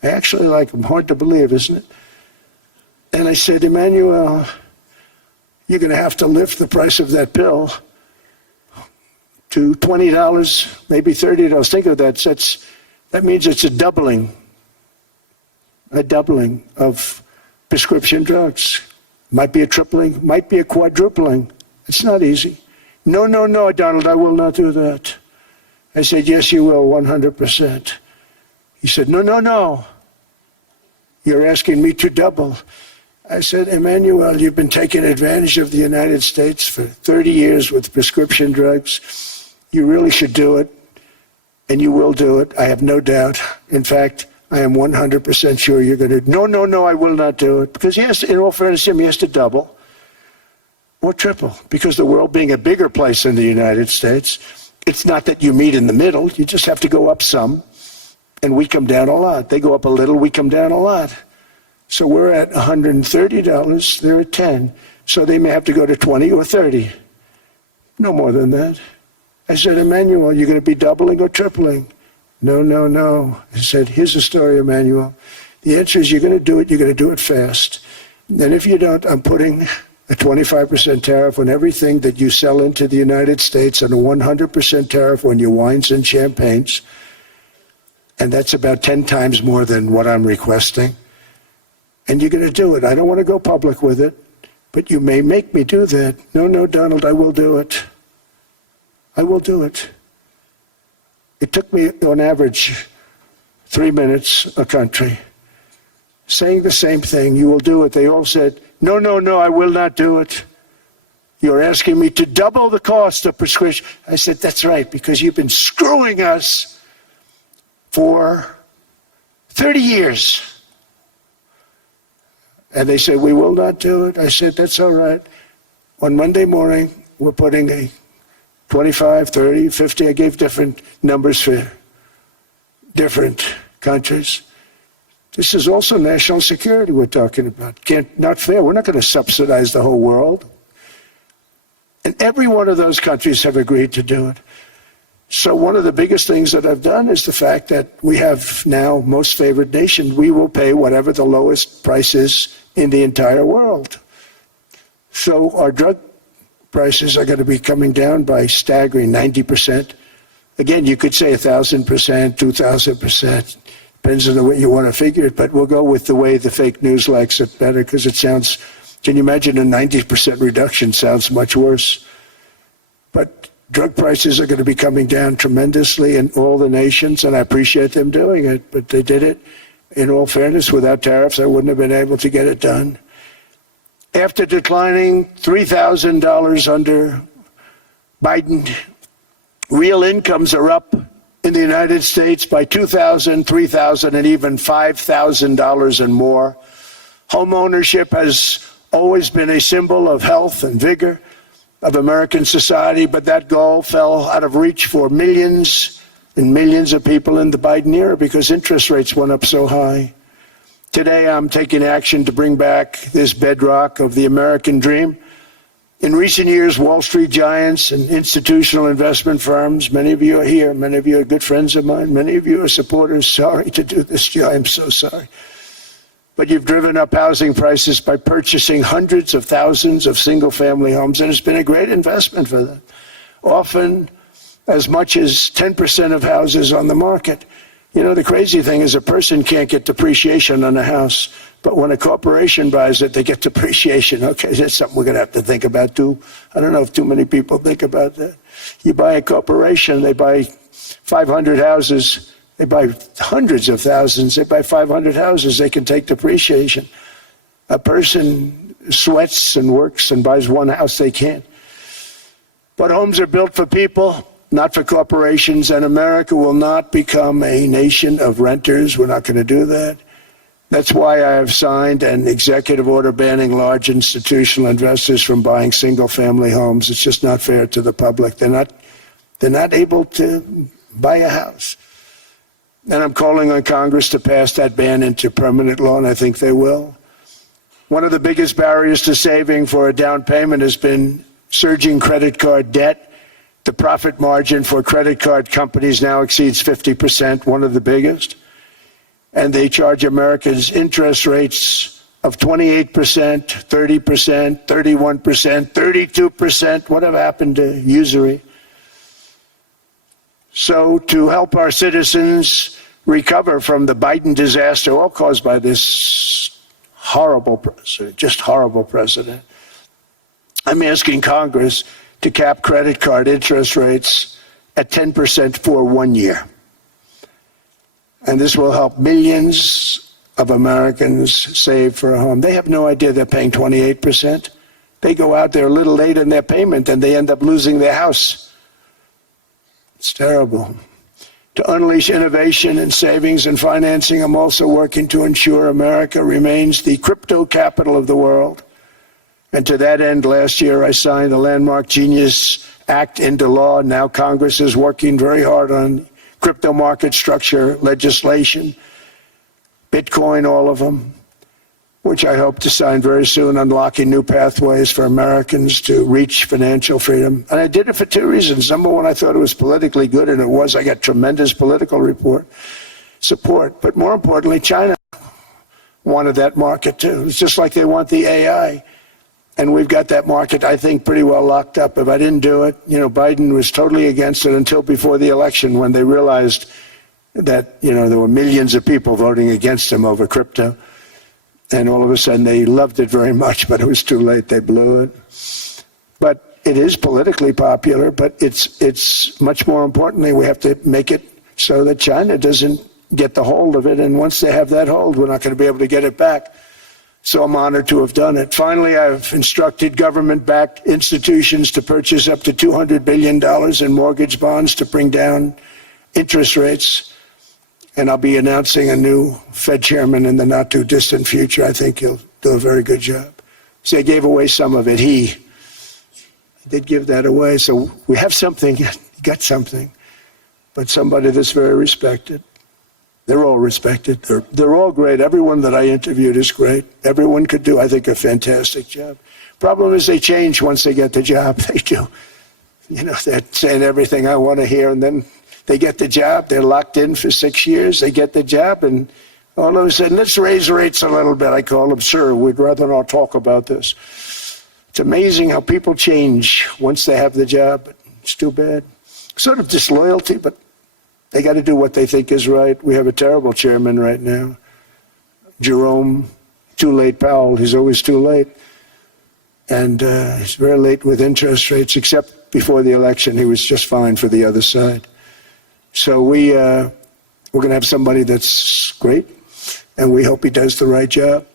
I actually like him. Hard to believe, isn't it? And I said, Emmanuel, you're going to have to lift the price of that pill to $20, maybe $30. Think of that. That means it's a doubling of prescription drugs. Might be a tripling, might be a quadrupling. It's not easy. No, no, no, Donald, I will not do that. I said, yes, you will, 100%. He said, no, no, no. You're asking me to double. I said, Emmanuel, you've been taking advantage of the United States for 30 years with prescription drugs. You really should do it, and you will do it. I have no doubt. In fact, I am 100% sure you're going to. No, no, no, I will not do it. Because he has to, in all fairness to him, he has to double or triple. Because the world being a bigger place than the United States, it's not that you meet in the middle. You just have to go up some, and we come down a lot. They go up a little, we come down a lot. So we're at $130, they're at 10. So they may have to go to 20 or 30. No more than that. I said, Emmanuel, you're going to be doubling or tripling? No, no, no. I said, here's the story, Emmanuel. The answer is you're going to do it, you're going to do it fast. And if you don't, I'm putting a 25% tariff on everything that you sell into the United States and a 100% tariff on your wines and champagnes. And that's about 10 times more than what I'm requesting. And you're going to do it. I don't want to go public with it, but you may make me do that. No, no, Donald, I will do it. I will do it. It took me, on average, 3 minutes a country, saying the same thing. You will do it. They all said, no, no, no, I will not do it. You're asking me to double the cost of prescription. I said, that's right, because you've been screwing us for 30 years. And they said, we will not do it. I said, that's all right. On Monday morning, we're putting a 25, 30, 50. I gave different numbers for different countries. This is also national security we're talking about. Not fair. We're not going to subsidize the whole world. And every one of those countries have agreed to do it. So one of the biggest things that I've done is the fact that we have now most favored nation. We will pay whatever the lowest price is in the entire world. So our drug prices are going to be coming down by staggering 90%. Again, you could say 1,000%, 2,000%. Depends on the way you want to figure it, but we'll go with the way the fake news likes it better because it sounds, can you imagine a 90% reduction sounds much worse. But drug prices are going to be coming down tremendously in all the nations, and I appreciate them doing it, but they did it. In all fairness, without tariffs, I wouldn't have been able to get it done. After declining $3,000 under Biden, real incomes are up in the United States by $2,000, $3,000, and even $5,000 and more. Home ownership has always been a symbol of health and vigor of American society, but that goal fell out of reach for millions and millions of people in the Biden era because interest rates went up so high. Today, I'm taking action to bring back this bedrock of the American dream. In recent years, Wall Street giants and institutional investment firms, many of you are here, many of you are good friends of mine, many of you are supporters. Sorry to do this, Joe, I'm so sorry. But you've driven up housing prices by purchasing hundreds of thousands of single-family homes, and it's been a great investment for them. Often as much as 10% of houses on the market. You know, the crazy thing is a person can't get depreciation on a house, but when a corporation buys it, they get depreciation. Okay, that's something we're going to have to think about too. I don't know if too many people think about that. You buy a corporation, they buy 500 houses, they buy hundreds of thousands, they buy 500 houses, they can take depreciation. A person sweats and works and buys one house they can. But homes are built for people, not for corporations, and America will not become a nation of renters. We're not going to do that. That's why I have signed an executive order banning large institutional investors from buying single-family homes. It's just not fair to the public. They're not able to buy a house. And I'm calling on Congress to pass that ban into permanent law, and I think they will. One of the biggest barriers to saving for a down payment has been surging credit card debt. The profit margin for credit card companies now exceeds 50%, one of the biggest. And they charge Americans interest rates of 28%, 30%, 31%, 32%. Whatever happened to usury? So to help our citizens recover from the Biden disaster, all caused by this horrible president, just horrible president, I'm asking Congress to cap credit card interest rates at 10% for 1 year. And this will help millions of Americans save for a home. They have no idea they're paying 28%. They go out there a little late in their payment and they end up losing their house. It's terrible. To unleash innovation in savings and financing, I'm also working to ensure America remains the crypto capital of the world. And to that end, last year I signed the landmark Genius Act into law. Now Congress is working very hard on crypto market structure legislation, Bitcoin, all of them, which I hope to sign very soon, unlocking new pathways for Americans to reach financial freedom. And I did it for two reasons. Number one, I thought it was politically good, and it was. I got tremendous political support. But more importantly, China wanted that market too. It's just like they want the AI. And we've got that market, I think, pretty well locked up. If I didn't do it, Biden was totally against it until before the election, when they realized that, there were millions of people voting against him over crypto. And all of a sudden they loved it very much, but it was too late. They blew it. But it is politically popular, but it's much more importantly, we have to make it so that China doesn't get the hold of it. And once they have that hold, we're not going to be able to get it back. So I'm honored to have done it. Finally, I've instructed government-backed institutions to purchase up to $200 billion in mortgage bonds to bring down interest rates. And I'll be announcing a new Fed chairman in the not-too-distant future. I think he'll do a very good job. See, I gave away some of it. He did give that away. So we have something, got something, but somebody that's very respected. They're all respected. They're all great. Everyone that I interviewed is great. Everyone could do, I think, a fantastic job. Problem is they change once they get the job. They do. They're saying everything I want to hear, and then they get the job. They're locked in for 6 years. They get the job, and all of a sudden, let's raise rates a little bit. I call them, sir, we'd rather not talk about this. It's amazing how people change once they have the job. But it's too bad. Sort of disloyalty, but they got to do what they think is right. We have a terrible chairman right now, Jerome, too late Powell. He's always too late. And he's very late with interest rates, except before the election, he was just fine for the other side. So we're going to have somebody that's great, and we hope he does the right job.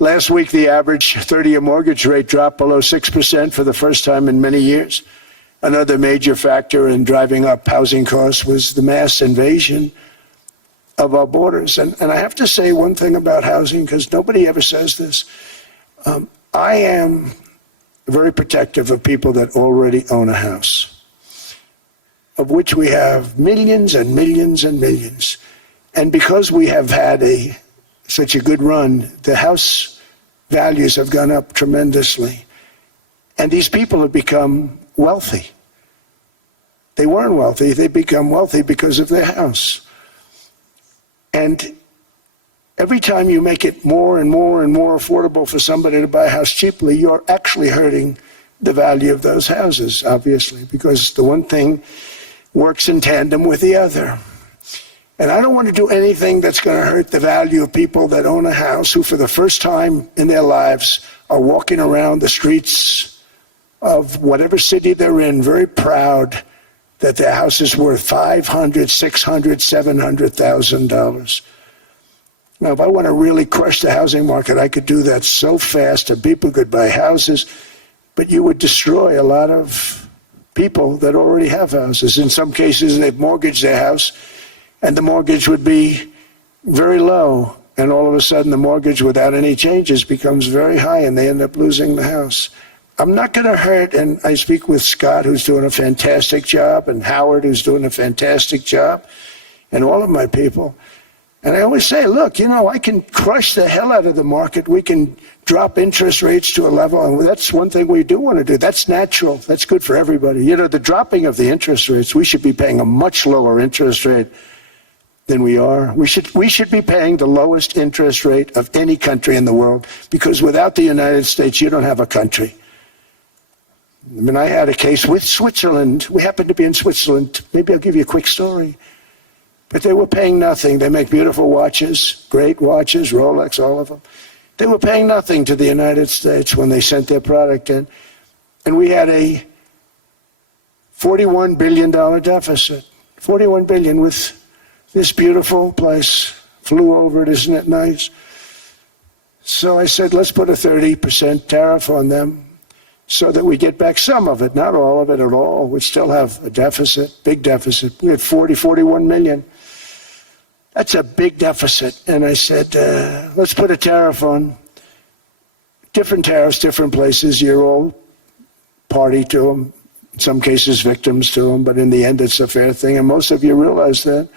Last week, the average 30-year mortgage rate dropped below 6% for the first time in many years. Another major factor in driving up housing costs was the mass invasion of our borders. And I have to say one thing about housing, because nobody ever says this. I am very protective of people that already own a house, of which we have millions and millions and millions. And because we have had such a good run, the house values have gone up tremendously. And these people have become wealthy. They weren't wealthy. They become wealthy because of their house. And every time you make it more and more and more affordable for somebody to buy a house cheaply, you're actually hurting the value of those houses, obviously, because the one thing works in tandem with the other. And I don't want to do anything that's going to hurt the value of people that own a house, who for the first time in their lives are walking around the streets of whatever city they're in, very proud that their house is worth $500,000, $600,000, $700,000. Now, if I want to really crush the housing market, I could do that so fast and people could buy houses, but you would destroy a lot of people that already have houses. In some cases, they've mortgaged their house, and the mortgage would be very low, and all of a sudden the mortgage without any changes becomes very high, and they end up losing the house. I'm not going to hurt, and I speak with Scott, who's doing a fantastic job, and Howard, who's doing a fantastic job, and all of my people. And I always say, look, I can crush the hell out of the market. We can drop interest rates to a level, and that's one thing we do want to do. That's natural. That's good for everybody. The dropping of the interest rates, we should be paying a much lower interest rate than we are. We should be paying the lowest interest rate of any country in the world, because without the United States, you don't have a country. I had a case with Switzerland. We happened to be in Switzerland. Maybe I'll give you a quick story. But they were paying nothing. They make beautiful watches, great watches, Rolex, all of them. They were paying nothing to the United States when they sent their product in. And we had a $41 billion deficit. $41 billion with this beautiful place. Flew over it, isn't it nice? So I said, let's put a 30% tariff on them so that we get back some of it, not all of it at all. We still have a deficit, big deficit. We had 41 million. That's a big deficit. And I said, let's put a tariff on. Different tariffs, different places. You're all party to them. In some cases, victims to them. But in the end, it's a fair thing. And most of you realize that.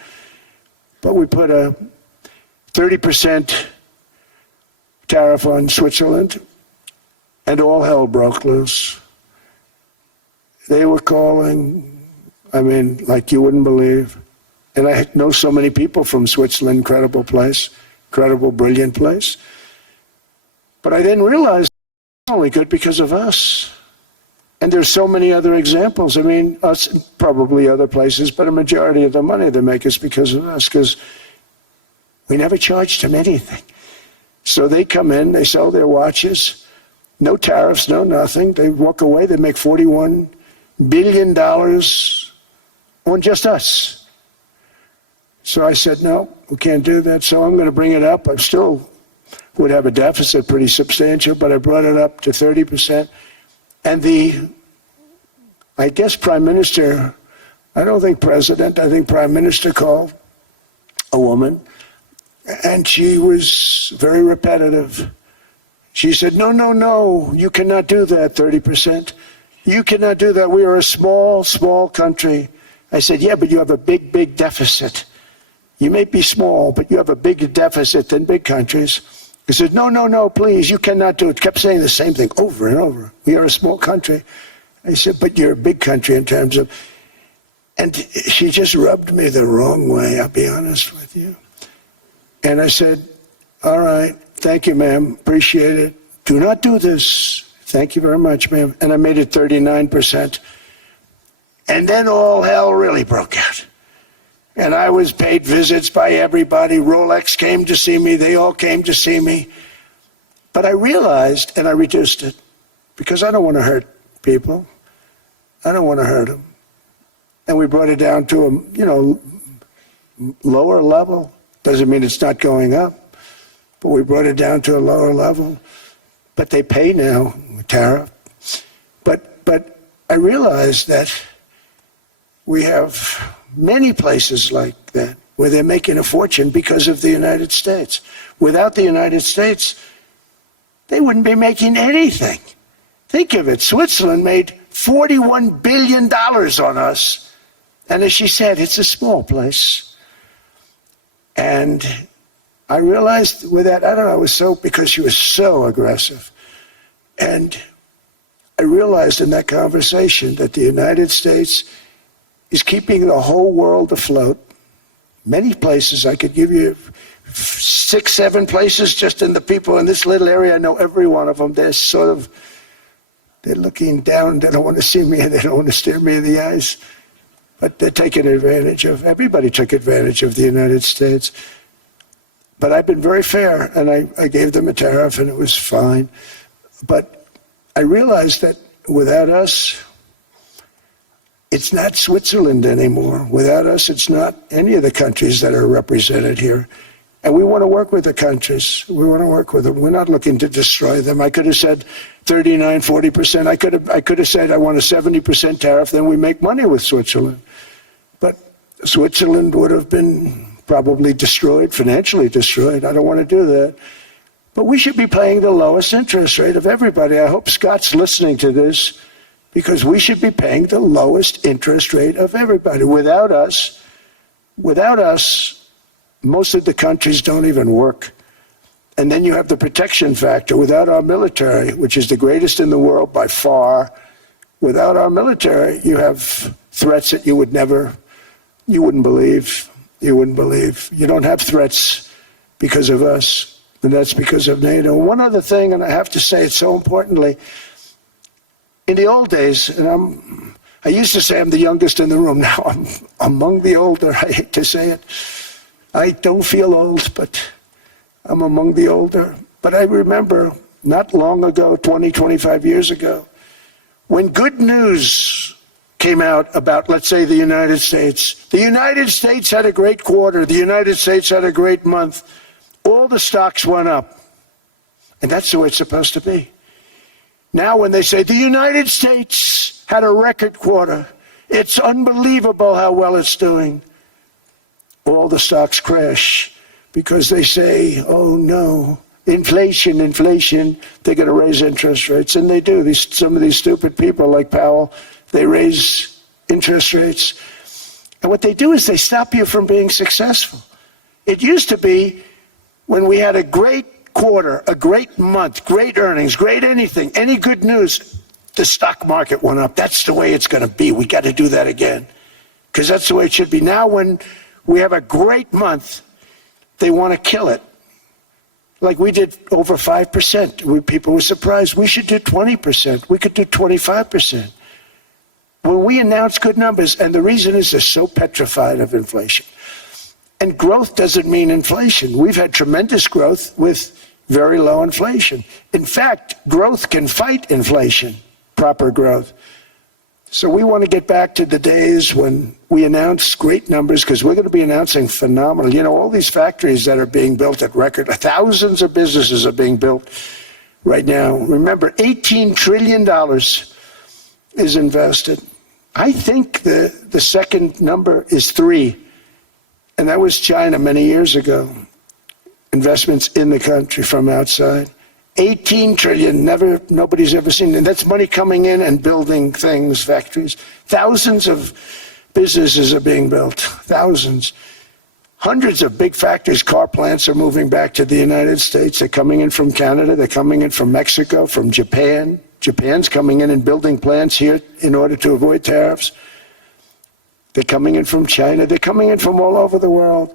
But we put a 30% tariff on Switzerland, and all hell broke loose. They were calling, like you wouldn't believe. And I know so many people from Switzerland, incredible place, incredible, brilliant place. But I didn't realize it's only good because of us. And there's so many other examples. Us, probably other places, but a majority of the money they make is because of us, because we never charged them anything. So they come in, they sell their watches, no tariffs, no nothing. They walk away, they make $41 billion on just us. So I said, no, we can't do that. So I'm going to bring it up. I still would have a deficit pretty substantial, but I brought it up to 30%. And I guess Prime Minister, I don't think President, I think Prime Minister called a woman, and she was very repetitive. She said, no, you cannot do that, 30%. You cannot do that. We are a small, small country. I said, yeah, but you have a big, big deficit. You may be small, but you have a bigger deficit than big countries. He said, no, please, you cannot do it. Kept saying the same thing over and over. We are a small country. I said, but you're a big country in terms of... And she just rubbed me the wrong way, I'll be honest with you. And I said, all right, thank you, ma'am, appreciate it. Do not do this. Thank you very much, ma'am. And I made it 39%. And then all hell really broke out. And I was paid visits by everybody. Rolex came to see me. They all came to see me. But I realized, and I reduced it, because I don't want to hurt people. I don't want to hurt them. And we brought it down to a, lower level. Doesn't mean it's not going up. But we brought it down to a lower level. But they pay now, tariff. But I realized that we have many places like that where they're making a fortune because of the United States. Without the United States, they wouldn't be making anything. Think of it. Switzerland made $41 billion on us. And as she said, it's a small place. And I realized with that, I don't know, it was so, because she was so aggressive. And I realized in that conversation that the United States is keeping the whole world afloat. Many places, I could give you 6, 7 places just in the people in this little area. I know every one of them. They're looking down. They don't want to see me, and they don't want to stare me in the eyes. But they're taking advantage of, everybody took advantage of the United States. But I've been very fair, and I gave them a tariff, and it was fine. But I realized that without us, it's not Switzerland anymore. Without us, it's not any of the countries that are represented here. And we want to work with the countries. We want to work with them. We're not looking to destroy them. I could have said 39, 40%. I could have said I want a 70% tariff, then we make money with Switzerland. But Switzerland would have been probably destroyed, financially destroyed. I don't want to do that. But we should be paying the lowest interest rate of everybody. I hope Scott's listening to this, because we should be paying the lowest interest rate of everybody. Without us, most of the countries don't even work. And then you have the protection factor. Without our military, which is the greatest in the world by far, without our military, you have threats that you wouldn't believe. You wouldn't believe. You don't have threats because of us, and that's because of NATO. One other thing, and I have to say it so importantly, in the old days, and I used to say I'm the youngest in the room. Now I'm among the older. I hate to say it. I don't feel old, but I'm among the older. But I remember not long ago, 20, 25 years ago, when good news came out about, let's say, the United States. The United States had a great quarter. The United States had a great month. All the stocks went up. And that's the way it's supposed to be. Now when they say the United States had a record quarter, it's unbelievable how well it's doing, all the stocks crash because they say, oh no, inflation, they're going to raise interest rates. And they do. Some of these stupid people like Powell, they raise interest rates. And what they do is they stop you from being successful. It used to be when we had a great quarter, a great month, great earnings, great anything, any good news, the stock market went up. That's the way it's going to be. We got to do that again, because that's the way it should be. Now when we have a great month, they want to kill it. Like we did over 5%. People were surprised. We should do 20%. We could do 25%. When we announce good numbers, and the reason is they're so petrified of inflation. And growth doesn't mean inflation. We've had tremendous growth with very low inflation. In fact, growth can fight inflation, proper growth. So we want to get back to the days when we announce great numbers, because we're going to be announcing phenomenal. You know, all these factories that are being built at record, thousands of businesses are being built right now. Remember, $18 trillion is invested. I think the second number is 3, and that was China many years ago. Investments in the country from outside. 18 trillion, nobody's ever seen. And that's money coming in and building things, factories. Thousands of businesses are being built, thousands. Hundreds of big factories, car plants are moving back to the United States. They're coming in from Canada, they're coming in from Mexico, from Japan. Japan's coming in and building plants here in order to avoid tariffs. They're coming in from China, they're coming in from all over the world.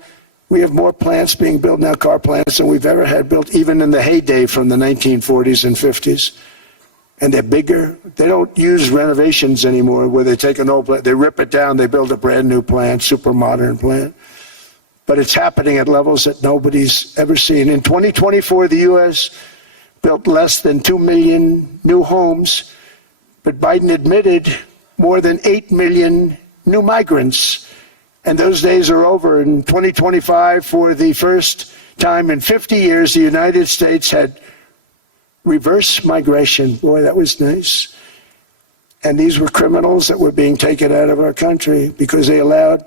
We have more plants being built now, car plants, than we've ever had built, even in the heyday from the 1940s and 50s. And they're bigger. They don't use renovations anymore where they take an old plant, they rip it down, they build a brand new plant, super modern plant. But it's happening at levels that nobody's ever seen. In 2024, the U.S. built less than 2 million new homes, but Biden admitted more than 8 million new migrants. And those days are over. In 2025, for the first time in 50 years, the United States had reverse migration. Boy, that was nice. And these were criminals that were being taken out of our country because they allowed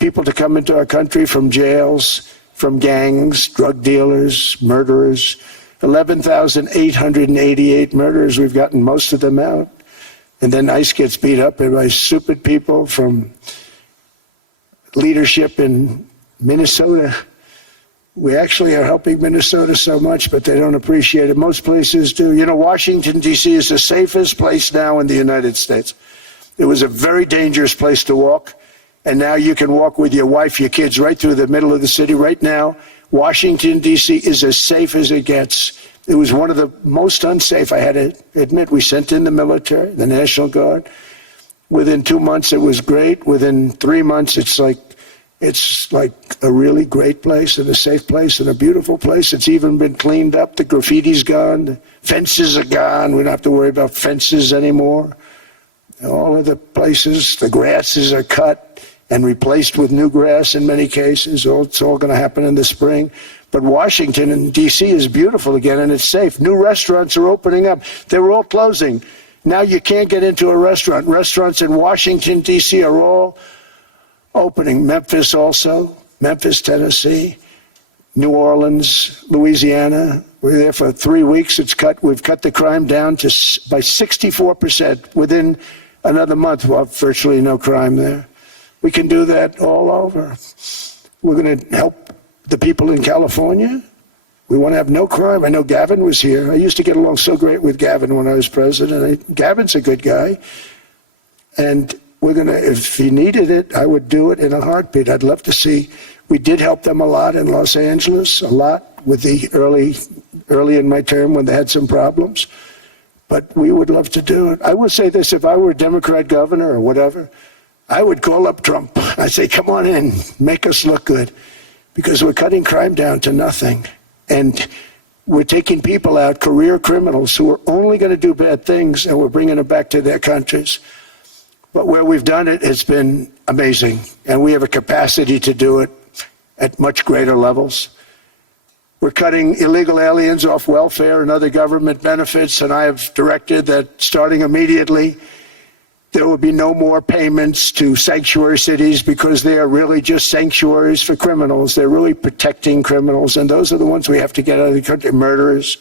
people to come into our country from jails, from gangs, drug dealers, murderers. 11,888 murderers. We've gotten most of them out. And then ICE gets beat up by stupid people from leadership in Minnesota. We actually are helping Minnesota so much, but they don't appreciate it. Most places do. You know, Washington, D.C. is the safest place now in the United States. It was a very dangerous place to walk, and now you can walk with your wife, your kids, right through the middle of the city. Right now, Washington, D.C. is as safe as it gets. It was one of the most unsafe. I had to admit, we sent in the military, the National Guard. Within 2 months, it was great. Within 3 months, it's like a really great place and a safe place and a beautiful place. It's even been cleaned up. The graffiti's gone. The fences are gone. We don't have to worry about fences anymore. All of the places, the grasses are cut. and replaced with new grass in many cases. It's all going to happen in the spring. But Washington and D.C. is beautiful again, and it's safe. New restaurants are opening up. They were all closing. Now you can't get into a restaurant. Restaurants in Washington, D.C. are all opening. Memphis also, Memphis, Tennessee, New Orleans, Louisiana. We're there for 3 weeks. We've cut the crime down by 64%. Within another month, we'll have virtually no crime there. We can do that all over. We're going to help the people in California. We want to have no crime. I know Gavin was here. I used to get along so great with Gavin when I was president. Gavin's a good guy. And we're going to, if he needed it, I would do it in a heartbeat. I'd love to see. We did help them a lot in Los Angeles, a lot with the early in my term when they had some problems. But we would love to do it. I will say this, if I were a Democrat governor or whatever, I would call up Trump. I'd say, come on in, make us look good. Because we're cutting crime down to nothing. And we're taking people out, career criminals, who are only going to do bad things, and we're bringing them back to their countries. But where we've done it, it's been amazing. And we have a capacity to do it at much greater levels. We're cutting illegal aliens off welfare and other government benefits, and I have directed that starting immediately, there will be no more payments to sanctuary cities because they are really just sanctuaries for criminals. They're really protecting criminals, and those are the ones we have to get out of the country. Murderers,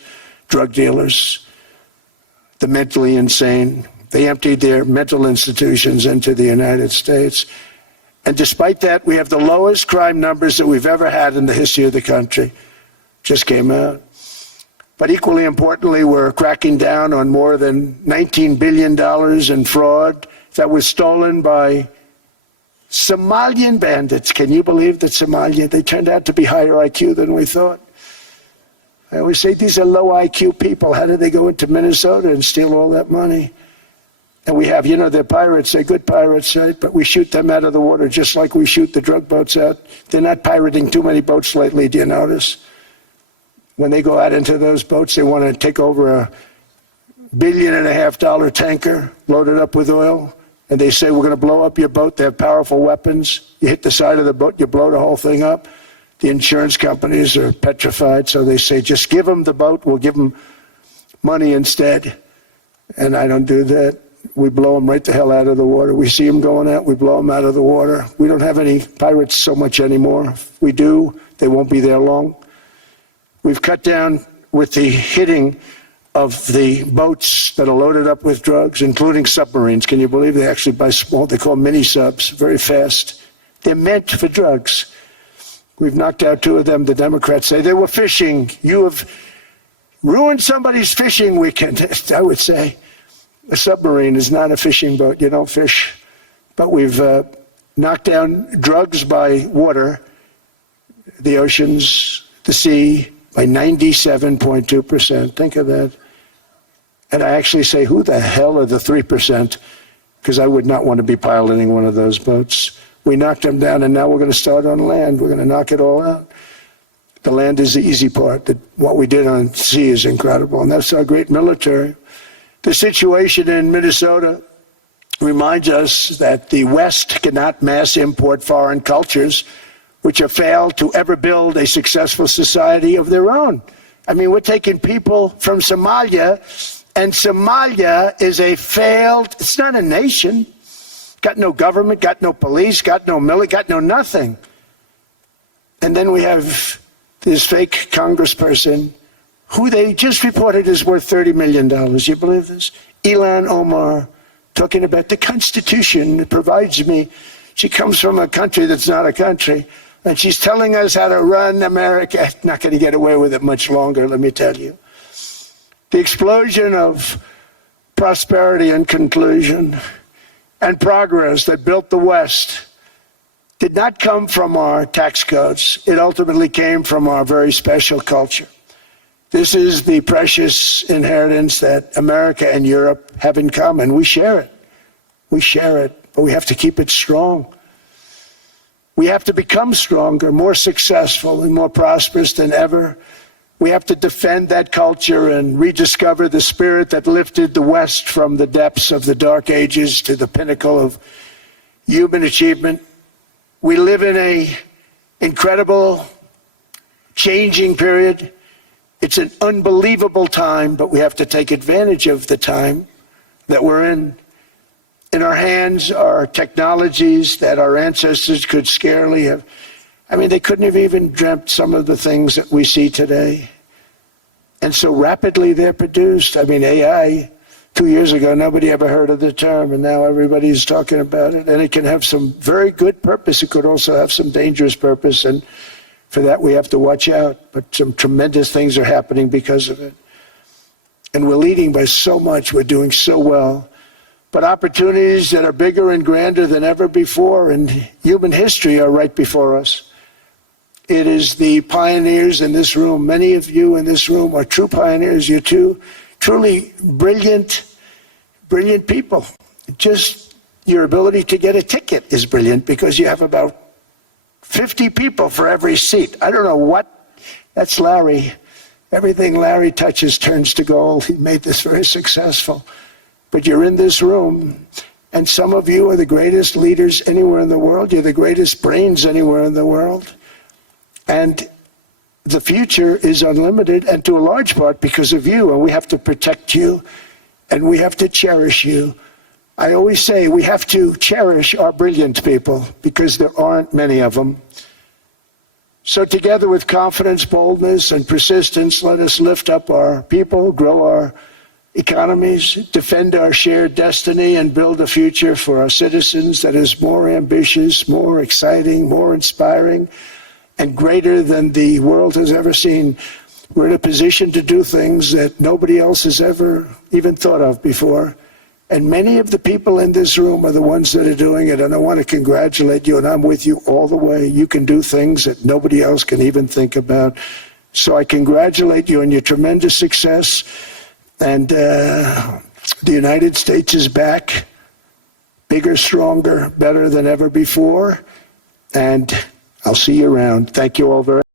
drug dealers, the mentally insane. They emptied their mental institutions into the United States. And despite that, we have the lowest crime numbers that we've ever had in the history of the country. Just came out. But equally importantly, we're cracking down on more than $19 billion in fraud that was stolen by Somalian bandits. Can you believe that Somalia, they turned out to be higher IQ than we thought? I always say these are low IQ people. How did they go into Minnesota and steal all that money? And we have, they're pirates, they're good pirates, right? But we shoot them out of the water just like we shoot the drug boats out. They're not pirating too many boats lately, do you notice? When they go out into those boats, they want to take over $1.5 billion tanker loaded up with oil, and they say, we're going to blow up your boat. They have powerful weapons. You hit the side of the boat, you blow the whole thing up. The insurance companies are petrified, so they say, just give them the boat, we'll give them money instead. And I don't do that. We blow them right the hell out of the water. We see them going out, we blow them out of the water. We don't have any pirates so much anymore. If we do, they won't be there long. We've cut down with the hitting of the boats that are loaded up with drugs, including submarines. Can you believe they actually buy small, they call mini subs, very fast. They're meant for drugs. We've knocked out 2 of them. The Democrats say they were fishing. You have ruined somebody's fishing weekend. I would say a submarine is not a fishing boat. You don't fish. But we've knocked down drugs by water, the oceans, the sea, by 97.2%. Think of that. And I actually say, who the hell are the 3%? Because I would not want to be piloting one of those boats. We knocked them down, and now we're going to start on land. We're going to knock it all out. The land is the easy part. What we did on sea is incredible, and that's our great military. The situation in Minnesota reminds us that the West cannot mass import foreign cultures which have failed to ever build a successful society of their own. I mean, we're taking people from Somalia, and Somalia is a failed, it's not a nation. Got no government, got no police, got no military, got no nothing. And then we have this fake congressperson who they just reported is worth $30 million. You believe this? Ilhan Omar, talking about the Constitution that provides me. She comes from a country that's not a country. And she's telling us how to run America. Not going to get away with it much longer, let me tell you. The explosion of prosperity and conclusion and progress that built the West did not come from our tax codes. It ultimately came from our very special culture. This is the precious inheritance that America and Europe have in common. We share it. We share it, but we have to keep it strong. We have to become stronger, more successful, and more prosperous than ever. We have to defend that culture and rediscover the spirit that lifted the West from the depths of the Dark Ages to the pinnacle of human achievement. We live in an incredible, changing period. It's an unbelievable time, but we have to take advantage of the time that we're in. In our hands are technologies that our ancestors could scarcely have. I mean, they couldn't have even dreamt some of the things that we see today. And so rapidly they're produced. I mean, AI, 2 years ago, nobody ever heard of the term, and now everybody's talking about it. And it can have some very good purpose. It could also have some dangerous purpose, and for that we have to watch out. But some tremendous things are happening because of it. And we're leading by so much. We're doing so well. But opportunities that are bigger and grander than ever before in human history are right before us. It is the pioneers in this room. Many of you in this room are true pioneers. You're truly brilliant people. Just your ability to get a ticket is brilliant because you have about 50 people for every seat. I don't know what. That's Larry. Everything Larry touches turns to gold. He made this very successful. But you're in this room, and some of you are the greatest leaders anywhere in the world. You're the greatest brains anywhere in the world. And the future is unlimited, and to a large part because of you, and we have to protect you, and we have to cherish you. I always say we have to cherish our brilliant people because there aren't many of them. So together with confidence, boldness, and persistence, let us lift up our people, grow our economies, defend our shared destiny, and build a future for our citizens that is more ambitious, more exciting, more inspiring, and greater than the world has ever seen. We're in a position to do things that nobody else has ever even thought of before. And many of the people in this room are the ones that are doing it, and I want to congratulate you, and I'm with you all the way. You can do things that nobody else can even think about. So I congratulate you on your tremendous success. And the United States is back, bigger, stronger, better than ever before. And I'll see you around. Thank you all very much.